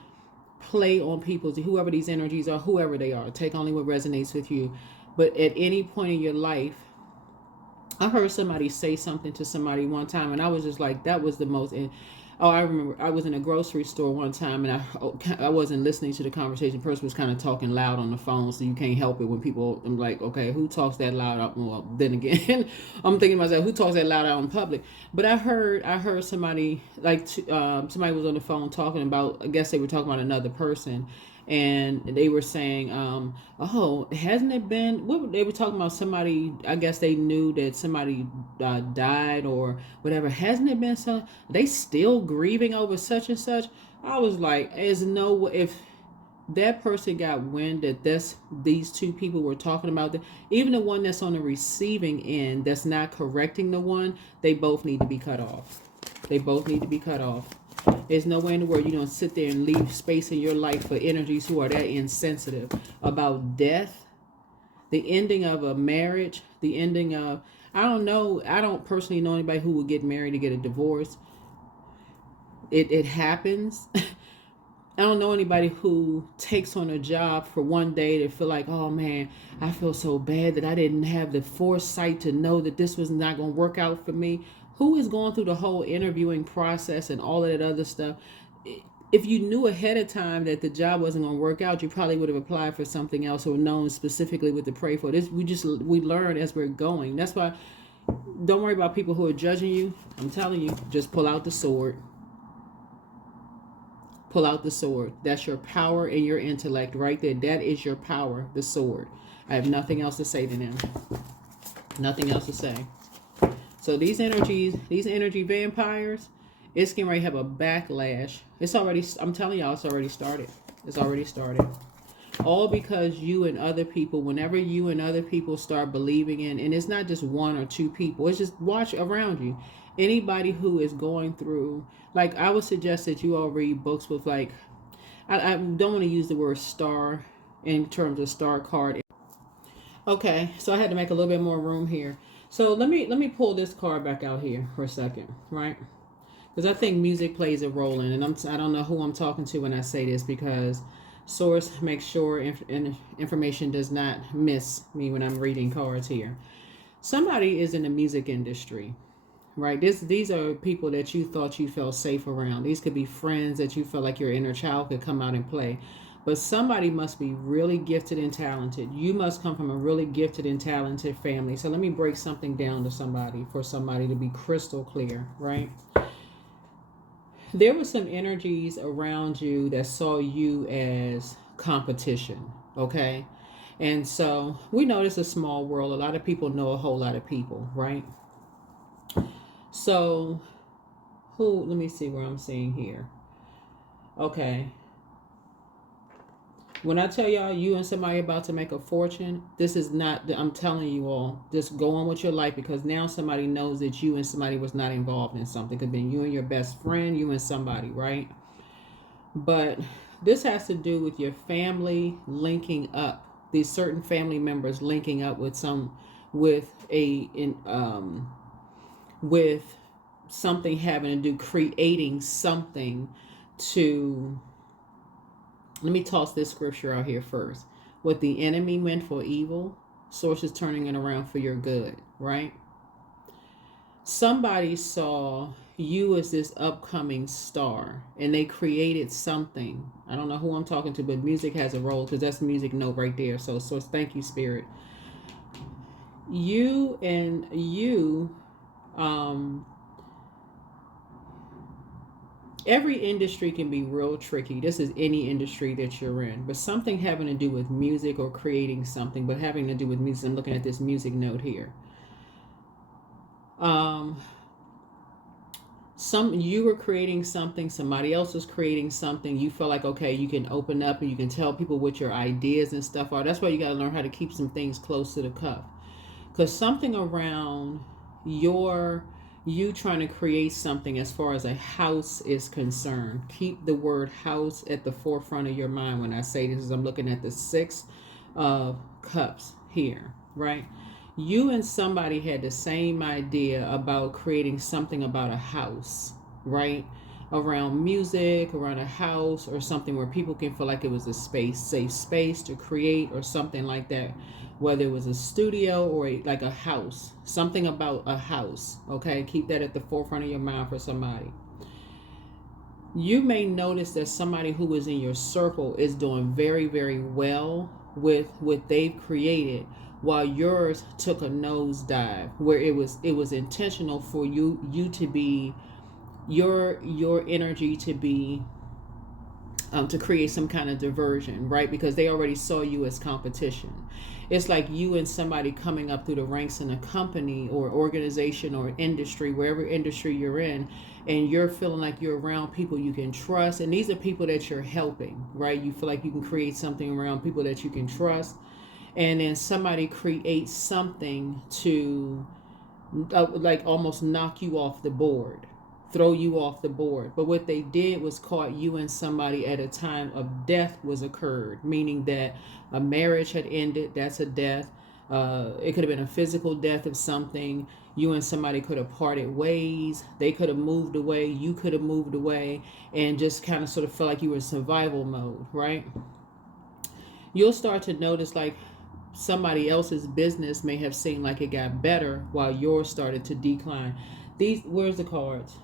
play on people's, whoever these energies are, whoever they are. Take only what resonates with you. But at any point in your life, I heard somebody say something to somebody one time, and I was just like, that was the most. And I remember I was in a grocery store one time, and I wasn't listening to the conversation. The person was kind of talking loud on the phone, so you can't help it when people. I'm like, okay, who talks that loud? Well, then again, I'm thinking to myself, who talks that loud out in public? But I heard somebody somebody was on the phone talking about. I guess they were talking about another person. And they were saying, hasn't it been, what they were talking about, somebody, I guess they knew that somebody died or whatever. Hasn't it been so, they still grieving over such and such? I was like, if that person got wind that these two people were talking about, even the one that's on the receiving end that's not correcting the one, they both need to be cut off. They both need to be cut off. There's no way in the world you don't sit there and leave space in your life for energies who are that insensitive about death, the ending of a marriage, the ending of, I don't personally know anybody who would get married to get a divorce. It happens. I don't know anybody who takes on a job for one day to feel like, oh man, I feel so bad that I didn't have the foresight to know that this was not going to work out for me. Who is going through the whole interviewing process and all of that other stuff? If you knew ahead of time that the job wasn't going to work out, you probably would have applied for something else or known specifically what to pray for. This we learn as we're going. That's why don't worry about people who are judging you. I'm telling you, just pull out the sword. Pull out the sword. That's your power and your intellect right there. That is your power, the sword. I have nothing else to say to them. Nothing else to say. So these energy vampires, it's getting ready to have a backlash. I'm telling y'all, it's already started. It's already started. All because you and other people, whenever you and other people start believing in, and it's not just one or two people, it's just watch around you. Anybody who is going through, like I would suggest that you all read books with I don't want to use the word star in terms of star card. Okay, so I had to make a little bit more room here. So let me pull this card back out here for a second, right? Because I think music plays a role in it. I don't know who I'm talking to when I say this, because source makes sure information does not miss me when I'm reading cards here. Somebody is in the music industry, right? These are people that you thought you felt safe around. These could be friends that you felt like your inner child could come out and play. But somebody must be really gifted and talented. You must come from a really gifted and talented family. So let me break something down to somebody, for somebody to be crystal clear, right? There were some energies around you that saw you as competition, okay? And so we know it's a small world. A lot of people know a whole lot of people, right? So let me see where I'm seeing here. Okay. When I tell y'all you and somebody about to make a fortune, this is not, I'm telling you all, just go on with your life, because now somebody knows that you and somebody was not involved in something. It could be you and your best friend, you and somebody, right? But this has to do with your family linking up, these certain family members linking up with with something having to do, creating something to, let me toss this scripture out here first. What the enemy meant for evil, source is turning it around for your good, right? Somebody saw you as this upcoming star, and they created something. I don't know who I'm talking to, but music has a role, because that's music note right there. So thank you, Spirit. Every industry can be real tricky. This is any industry that you're in, but something having to do with music or creating something, but having to do with music. I'm looking at this music note here. You were creating something, somebody else was creating something. You feel like, okay, you can open up and you can tell people what your ideas and stuff are. That's why you got to learn how to keep some things close to the cuff, because something around you trying to create something as far as a house is concerned. Keep the word house at the forefront of your mind when I say this. I'm looking at the 6 of Cups here, right? You and somebody had the same idea about creating something about a house, right? Around music, around a house, or something where people can feel like it was a safe space to create, or something like that. Whether it was a studio or like a house, something about a house, okay? Keep that at the forefront of your mind for somebody. You may notice that somebody who is in your circle is doing very, very well with what they've created, while yours took a nosedive, where it was intentional for you to be, your energy to be, to create some kind of diversion, right? Because they already saw you as competition. It's like you and somebody coming up through the ranks in a company or organization or industry, wherever industry you're in, and you're feeling like you're around people you can trust. And these are people that you're helping, right? You feel like you can create something around people that you can trust. And then somebody creates something to like almost knock you off the board, throw you off the board. But what they did was caught you and somebody at a time of death was occurred, meaning that a marriage had ended. That's a death. It could have been a physical death of something. You and somebody could have parted ways. They could have moved away. You could have moved away, and just kind of sort of felt like you were in survival mode, right? You'll start to notice like somebody else's business may have seemed like it got better while yours started to decline. Where's the cards?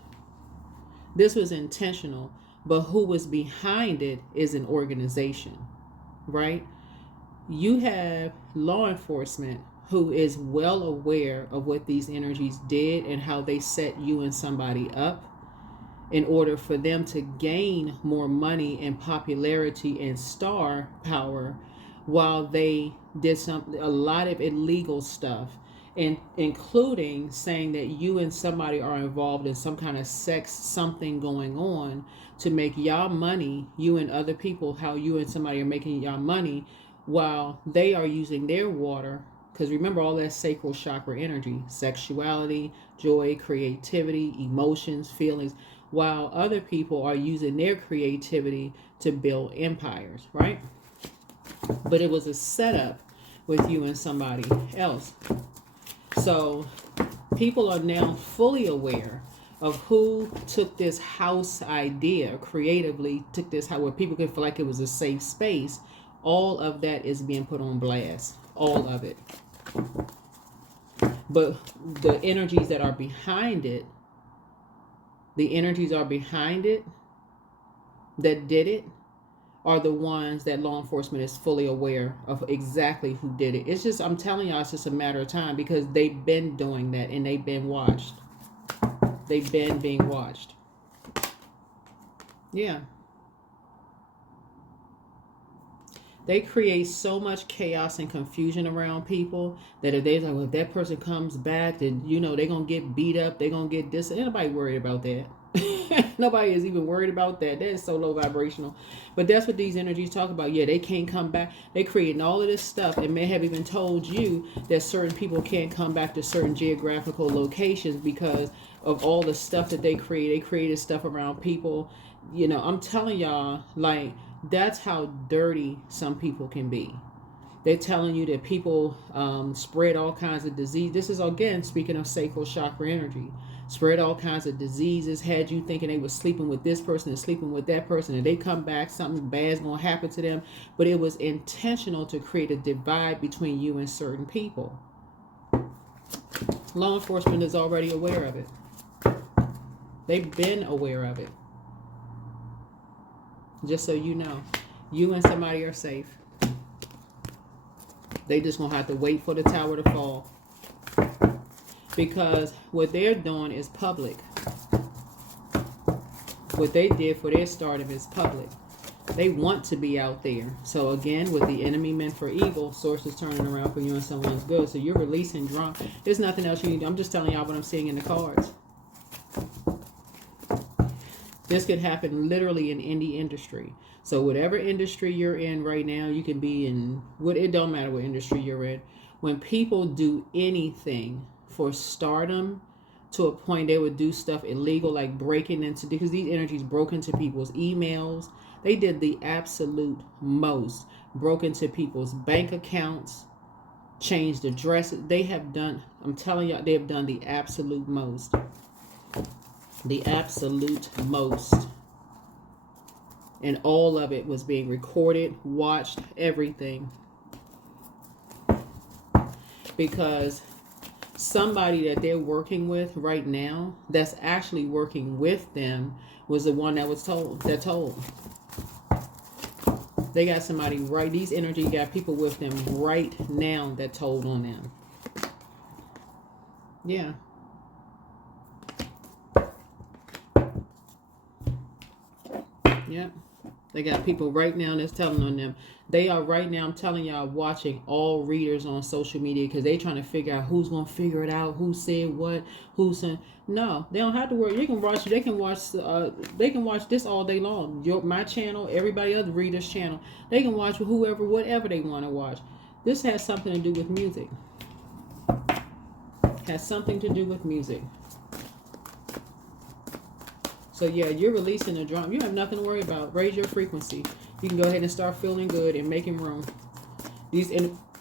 This was intentional, but who was behind it is an organization, right? You have law enforcement who is well aware of what these energies did and how they set you and somebody up in order for them to gain more money and popularity and star power, while they did a lot of illegal stuff, and including saying that you and somebody are involved in some kind of sex something going on to make y'all money, you and other people, how you and somebody are making y'all money while they are using their water. Because remember, all that sacral chakra energy, sexuality, joy, creativity, emotions, feelings, while other people are using their creativity to build empires, right? But it was a setup with you and somebody else. So people are now fully aware of who took this house idea, creatively took this house where people could feel like it was a safe space. All of that is being put on blast, all of it. But the energies that are behind it, that did it, are the ones that law enforcement is fully aware of exactly who did it. It's just, I'm telling y'all, it's just a matter of time, because they've been doing that and they've been watched. They've been being watched. Yeah. They create so much chaos and confusion around people that if they like, well, if that person comes back, then you know they're gonna get beat up, they're gonna get this. Ain't nobody worried about that. Nobody is even worried about that. That is so low vibrational. But that's what these energies talk about. Yeah, they can't come back. They creating all of this stuff and may have even told you that certain people can't come back to certain geographical locations because of all the stuff that they create. They created stuff around people. You know, I'm telling y'all, like, that's how dirty some people can be. They're telling you that people spread all kinds of disease. This is, again, speaking of sacral chakra energy. Spread all kinds of diseases, had you thinking they were sleeping with this person and sleeping with that person, and they come back, something bad's going to happen to them. But it was intentional to create a divide between you and certain people. Law enforcement is already aware of it. They've been aware of it. Just so you know, you and somebody are safe. They just going to have to wait for the tower to fall. Because what they're doing is public. What they did for their startup is public. They want to be out there. So again, with the enemy meant for evil, sources turning around for you and someone's good. So you're releasing drama. There's nothing else you need. I'm just telling y'all what I'm seeing in the cards. This could happen literally in any industry. So whatever industry you're in right now, you can be in, it don't matter what industry you're in. When people do anything for stardom, to a point they would do stuff illegal, like breaking into, because these energies broke into people's emails. They did the absolute most. Broke into people's bank accounts, changed addresses. They have done, I'm telling y'all, they have done the absolute most. The absolute most. And all of it was being recorded, watched, everything. Because somebody that they're working with right now, that's actually working with them, was the one that was told. They got somebody right. These energy got people with them right now that told on them. Yeah. Yeah. They got people right now that's telling on them. They are right now, I'm telling y'all, watching all readers on social media because they trying to figure out who's going to figure it out, who said what, who said. No, they don't have to worry. They can watch this all day long. My channel, everybody other readers' channel. They can watch whoever, whatever they want to watch. This has something to do with music. Has something to do with music. So yeah, you're releasing a drum. You have nothing to worry about. Raise your frequency. You can go ahead and start feeling good and making room. These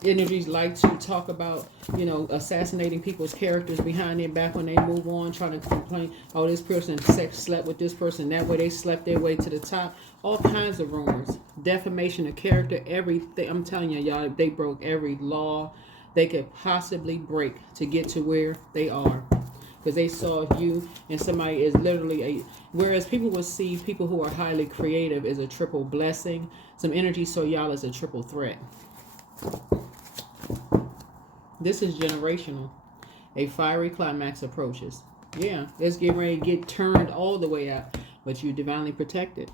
energies like to talk about, you know, assassinating people's characters behind their back when they move on, trying to complain, oh, this person slept with this person, that way they slept their way to the top. All kinds of rumors. Defamation of character, everything. I'm telling you, y'all, they broke every law they could possibly break to get to where they are. Because they saw you and somebody is literally whereas people would see people who are highly creative as a triple blessing, some energy saw y'all as a triple threat. This is generational. A fiery climax approaches. Yeah, it's getting ready to get turned all the way out, but you're divinely protected.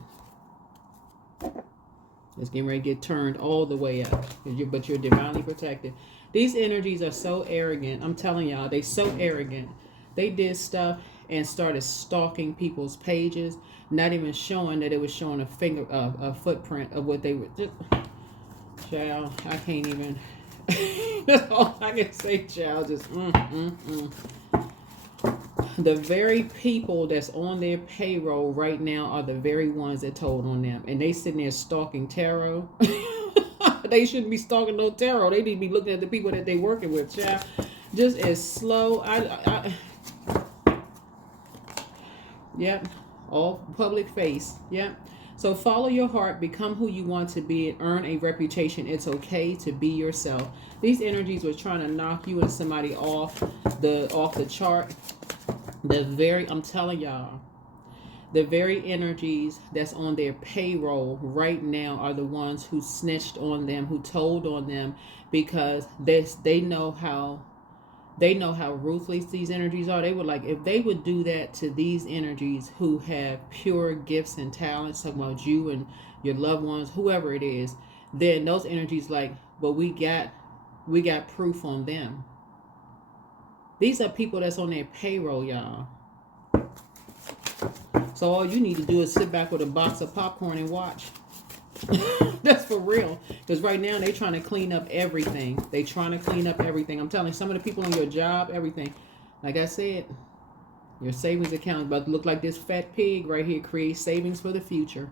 It's getting ready to get turned all the way up, but you're divinely protected. These energies are so arrogant. I'm telling y'all, they so arrogant. They did stuff and started stalking people's pages, not even showing that it was showing a footprint of what they were. Child, I can't even. That's all I can say, child. Just The very people that's on their payroll right now are the very ones that told on them, and they sitting there stalking tarot. They shouldn't be stalking no tarot. They need to be looking at the people that they working with, child. Just as slow. Yep. All public face. Yep. So follow your heart, become who you want to be, and earn a reputation. It's okay to be yourself. These energies were trying to knock you and somebody off the chart. I'm telling y'all, The very energies that's on their payroll right now are the ones who snitched on them, who told on them, because they know how ruthless these energies are. They would like, if they would do that to these energies who have pure gifts and talents, talking about you and your loved ones, whoever it is, then those energies like, but we got proof on them. These are people that's on their payroll, y'all. So all you need to do is sit back with a box of popcorn and watch. That's for real. Because right now they're trying to clean up everything. They trying to clean up everything. I'm telling you, some of the people on your job, everything. Like I said, your savings account is about to look like this fat pig right here. Create savings for the future.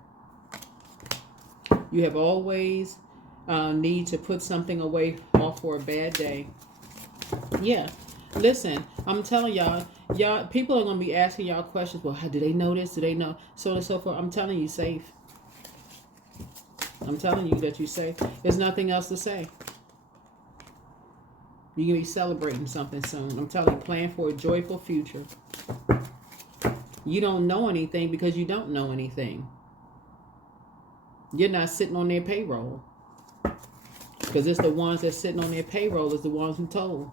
You have always need to put something away off for a bad day. Yeah. Listen, I'm telling y'all, people are going to be asking y'all questions. Well, how do they know this? Do they know? So on and so forth. I'm telling you, safe. I'm telling you that you're safe. There's nothing else to say. You're going to be celebrating something soon. I'm telling you, plan for a joyful future. You don't know anything because you don't know anything. You're not sitting on their payroll. Because it's the ones that's sitting on their payroll is the ones who told.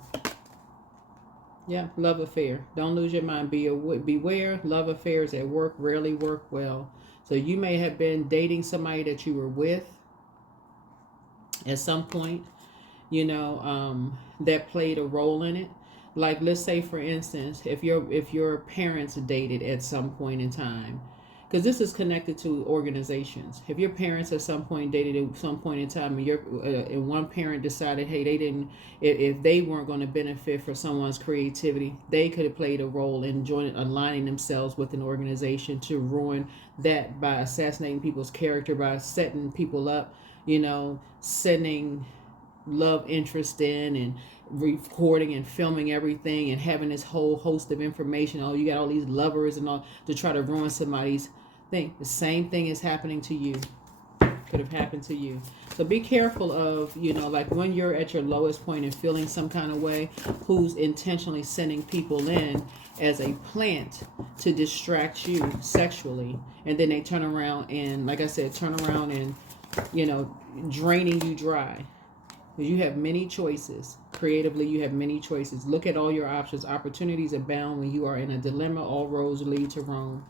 Yeah, love affair. Don't lose your mind. Beware. Love affairs at work rarely work well. So you may have been dating somebody that you were with at some point, that played a role in it. Like, let's say, for instance, if your parents dated at some point in time, because this is connected to organizations. If your parents at some point dated at some point in time, and one parent decided, hey, if they weren't going to benefit for someone's creativity, they could have played a role in aligning themselves with an organization to ruin that by assassinating people's character, by setting people up, sending love interest in and recording and filming everything and having this whole host of information. Oh, you got all these lovers and all to try to ruin somebody's thing. The same thing is happening to you. Could have happened to you. So be careful of, like when you're at your lowest point and feeling some kind of way, who's intentionally sending people in as a plant to distract you sexually. And then they turn around and, like I said, draining you dry. You have many choices. Creatively, you have many choices. Look at all your options. Opportunities abound when you are in a dilemma. All roads lead to Rome.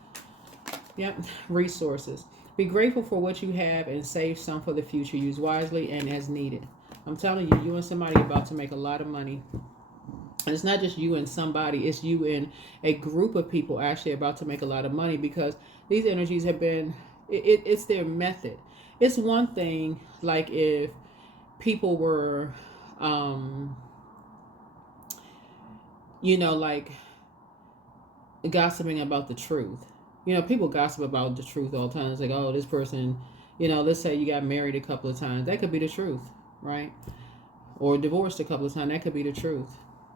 Yep. Resources. Be grateful for what you have and save some for the future. Use wisely and as needed. I'm telling you, you and somebody about to make a lot of money. And it's not just you and somebody. It's you and a group of people actually about to make a lot of money, because these energies have been, it's their method. It's one thing, like if people were, like gossiping about the truth. People gossip about the truth all the time. It's like, oh, this person, let's say you got married a couple of times. That could be the truth, right? Or divorced a couple of times. That could be the truth.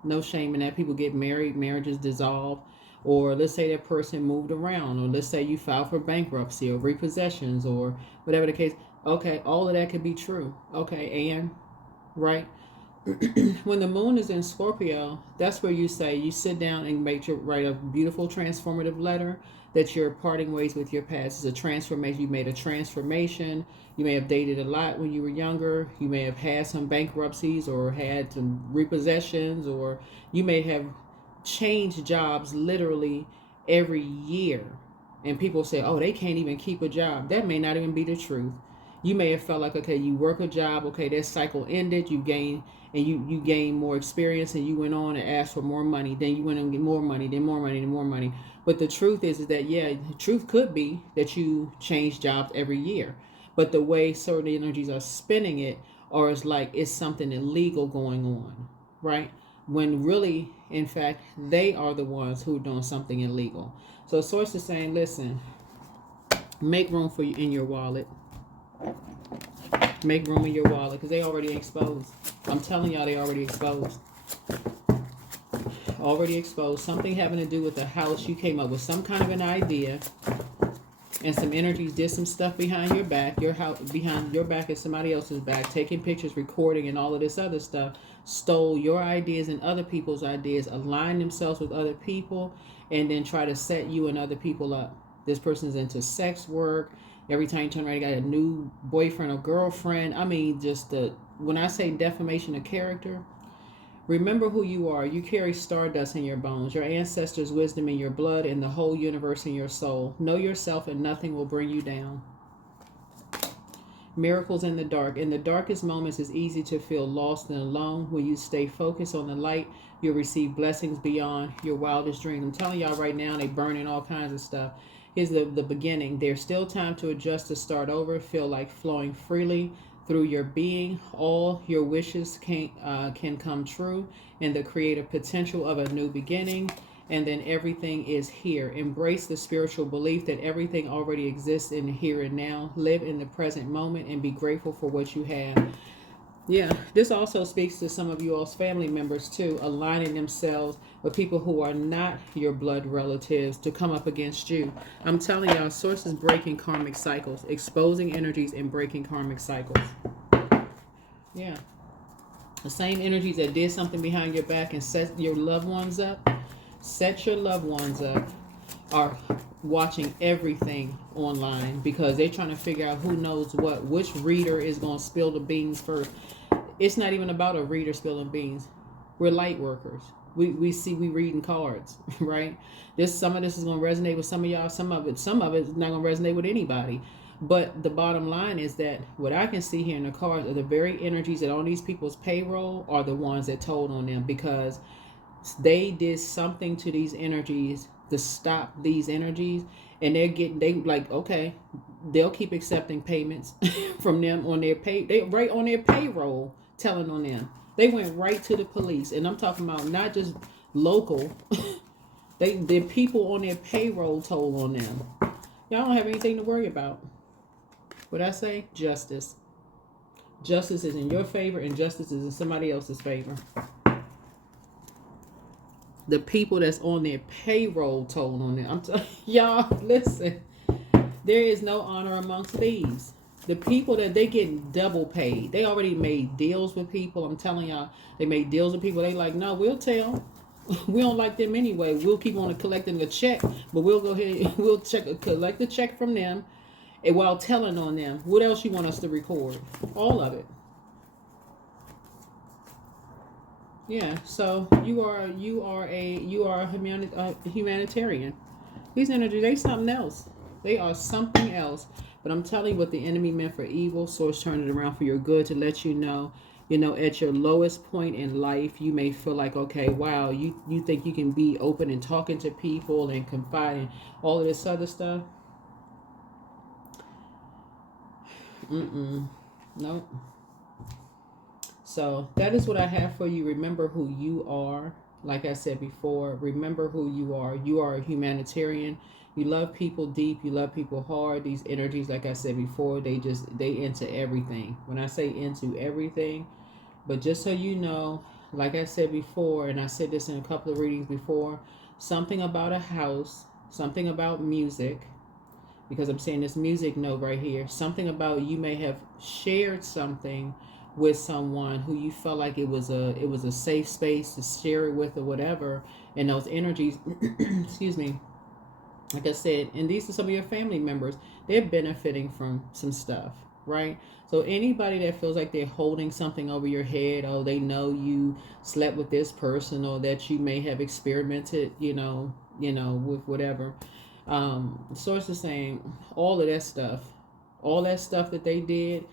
No shame in that. People get married, marriages dissolve. Or let's say that person moved around. Or let's say you filed for bankruptcy or repossessions or whatever the case. Okay, all of that could be true. Okay, and, right? When the moon is in Scorpio, that's where you sit down and write a beautiful transformative letter that you're parting ways with your past. It's a transformation. You made a transformation. You may have dated a lot when you were younger. You may have had some bankruptcies or had some repossessions, or you may have changed jobs literally every year. And people say, oh, they can't even keep a job. That may not even be the truth. You may have felt like, okay, you work a job, okay, that cycle ended, you gained more experience, and you went on and asked for more money, then you went and get more money, then more money, then more money. But the truth is that, yeah, the truth could be that you change jobs every year. But the way certain energies are spinning it, or it's like it's something illegal going on, right? When really, in fact, they are the ones who are doing something illegal. So Source is saying, listen, make room for you in your wallet. Make room in your wallet, because they already exposed. I'm telling y'all, they already exposed. Already exposed. Something having to do with the house. You came up with some kind of an idea, and some energies did some stuff behind your back. Your house behind your back is somebody else's back, taking pictures, recording, and all of this other stuff. Stole your ideas and other people's ideas, aligned themselves with other people, and then try to set you and other people up. This person's into sex work. Every time you turn around, you got a new boyfriend or girlfriend. I mean, when I say defamation of character, remember who you are. You carry stardust in your bones, your ancestors' wisdom in your blood, and the whole universe in your soul. Know yourself and nothing will bring you down. Miracles in the dark. In the darkest moments, it's easy to feel lost and alone. When you stay focused on the light, you'll receive blessings beyond your wildest dreams. I'm telling y'all right now, they burning all kinds of stuff. Here's the beginning. There's still time to adjust, to start over. Feel like flowing freely through your being. All your wishes can come true, and the creative potential of a new beginning. And then everything is here. Embrace the spiritual belief that everything already exists in the here and now. Live in the present moment and be grateful for what you have. Yeah, this also speaks to some of you all's family members too, aligning themselves with people who are not your blood relatives to come up against you. I'm telling y'all, sources breaking karmic cycles, exposing energies and breaking karmic cycles. Yeah. The same energies that did something behind your back and set your loved ones up, are watching everything online because they're trying to figure out who knows what, which reader is going to spill the beans first. It's not even about a reader spilling beans. We're light workers. We reading cards, right? Some of this is going to resonate with some of y'all. Some of it's not going to resonate with anybody. But the bottom line is that what I can see here in the cards are the very energies that on these people's payroll are the ones that told on them, because they did something to these energies to stop these energies, and okay, they'll keep accepting payments from them on their right on their payroll, telling on them. They went right to the police, and I'm talking about not just local. The people on their payroll told on them. Y'all don't have anything to worry about. What I say? Justice. Justice is in your favor, and justice is in somebody else's favor. The people that's on their payroll told on them. I'm telling y'all, listen. There is no honor amongst thieves. The people that they get double paid. They already made deals with people. I'm telling y'all, they made deals with people. They like, no, we'll tell. We don't like them anyway. We'll keep on collecting the check, but we'll go ahead and we'll collect the check from them, and while telling on them. What else you want us to record? All of it. Yeah, so you are a humanitarian. These energies, they something else. They are something else. But I'm telling you, what the enemy meant for evil, source turned it around for your good, to let you know, at your lowest point in life, you may feel like, okay, wow, you think you can be open and talking to people and confiding all of this other stuff. Nope. So that is what I have for you. Remember who you are. Like I said before, remember who you are. You are a humanitarian. You love people deep. You love people hard. These energies, like I said before, they into everything. When I say into everything, but just so you know, like I said before, and I said this in a couple of readings before, something about a house, something about music, because I'm saying this music note right here, something about you may have shared something with someone who you felt like it was a safe space to share it with or whatever, and those energies excuse me, like I said, and these are some of your family members, they're benefiting from some stuff, right? So anybody that feels like they're holding something over your head, oh, they know you slept with this person, or that you may have experimented, with whatever, source is saying all that stuff that they did,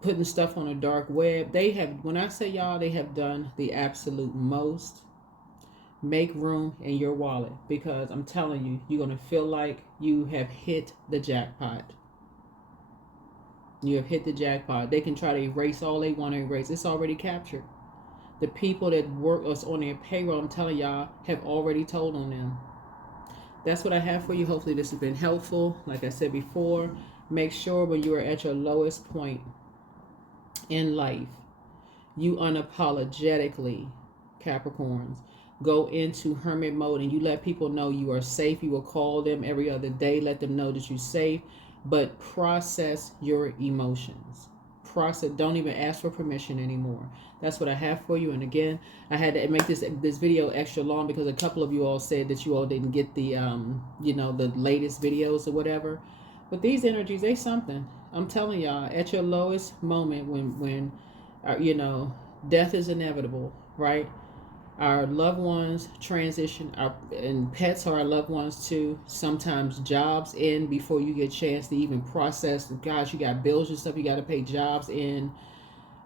putting stuff on a dark web. They have, when I say y'all, they have done the absolute most. Make room in your wallet, because I'm telling you, you're going to feel like you have hit the jackpot. You have hit the jackpot. They can try to erase all they want to erase. It's already captured. The people that work us on their payroll, I'm telling y'all, have already told on them. That's what I have for you. Hopefully this has been helpful. Like I said before, make sure when you are at your lowest point in life, you unapologetically, Capricorns, go into hermit mode, and you let people know you are safe. You will call them every other day, let them know that you're safe, but process your emotions. process. Don't even ask for permission anymore. That's what I have for you. And again, I had to make this video extra long because a couple of you all said that you all didn't get the you know, the latest videos or whatever. But these energies, they something. I'm telling y'all, at your lowest moment, when you know, death is inevitable, right? Our loved ones transition, and pets are our loved ones too. Sometimes jobs end before you get a chance to even process. Gosh, you got bills and stuff you got to pay. Jobs end.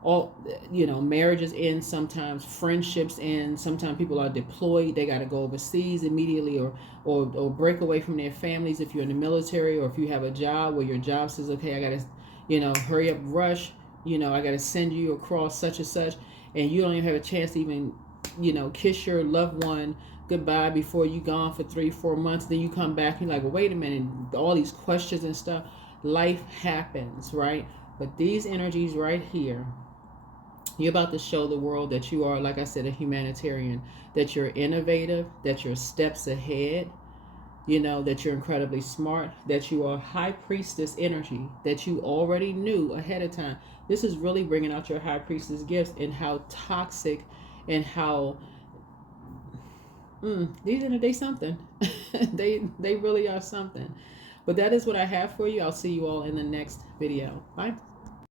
All, you know, marriages end. Sometimes friendships end. Sometimes people are deployed. They got to go overseas immediately, or break away from their families if you're in the military, or if you have a job where your job says, okay, I got to, you know, hurry up, rush. You know, I got to send you across such and such, and you don't even have a chance to even, you know, kiss your loved one goodbye before you gone for 3-4 months. Then you come back and you're like, well, wait a minute, all these questions and stuff. Life happens, right? But these energies right here, you're about to show the world that you are, like I said, a humanitarian, that you're innovative, that you're steps ahead, you know, that you're incredibly smart, that you are high priestess energy, that you already knew ahead of time. This is really bringing out your high priestess gifts, and how toxic and how these are, they something. they really are something. But that is what I have for you. I'll see you all in the next video. Bye.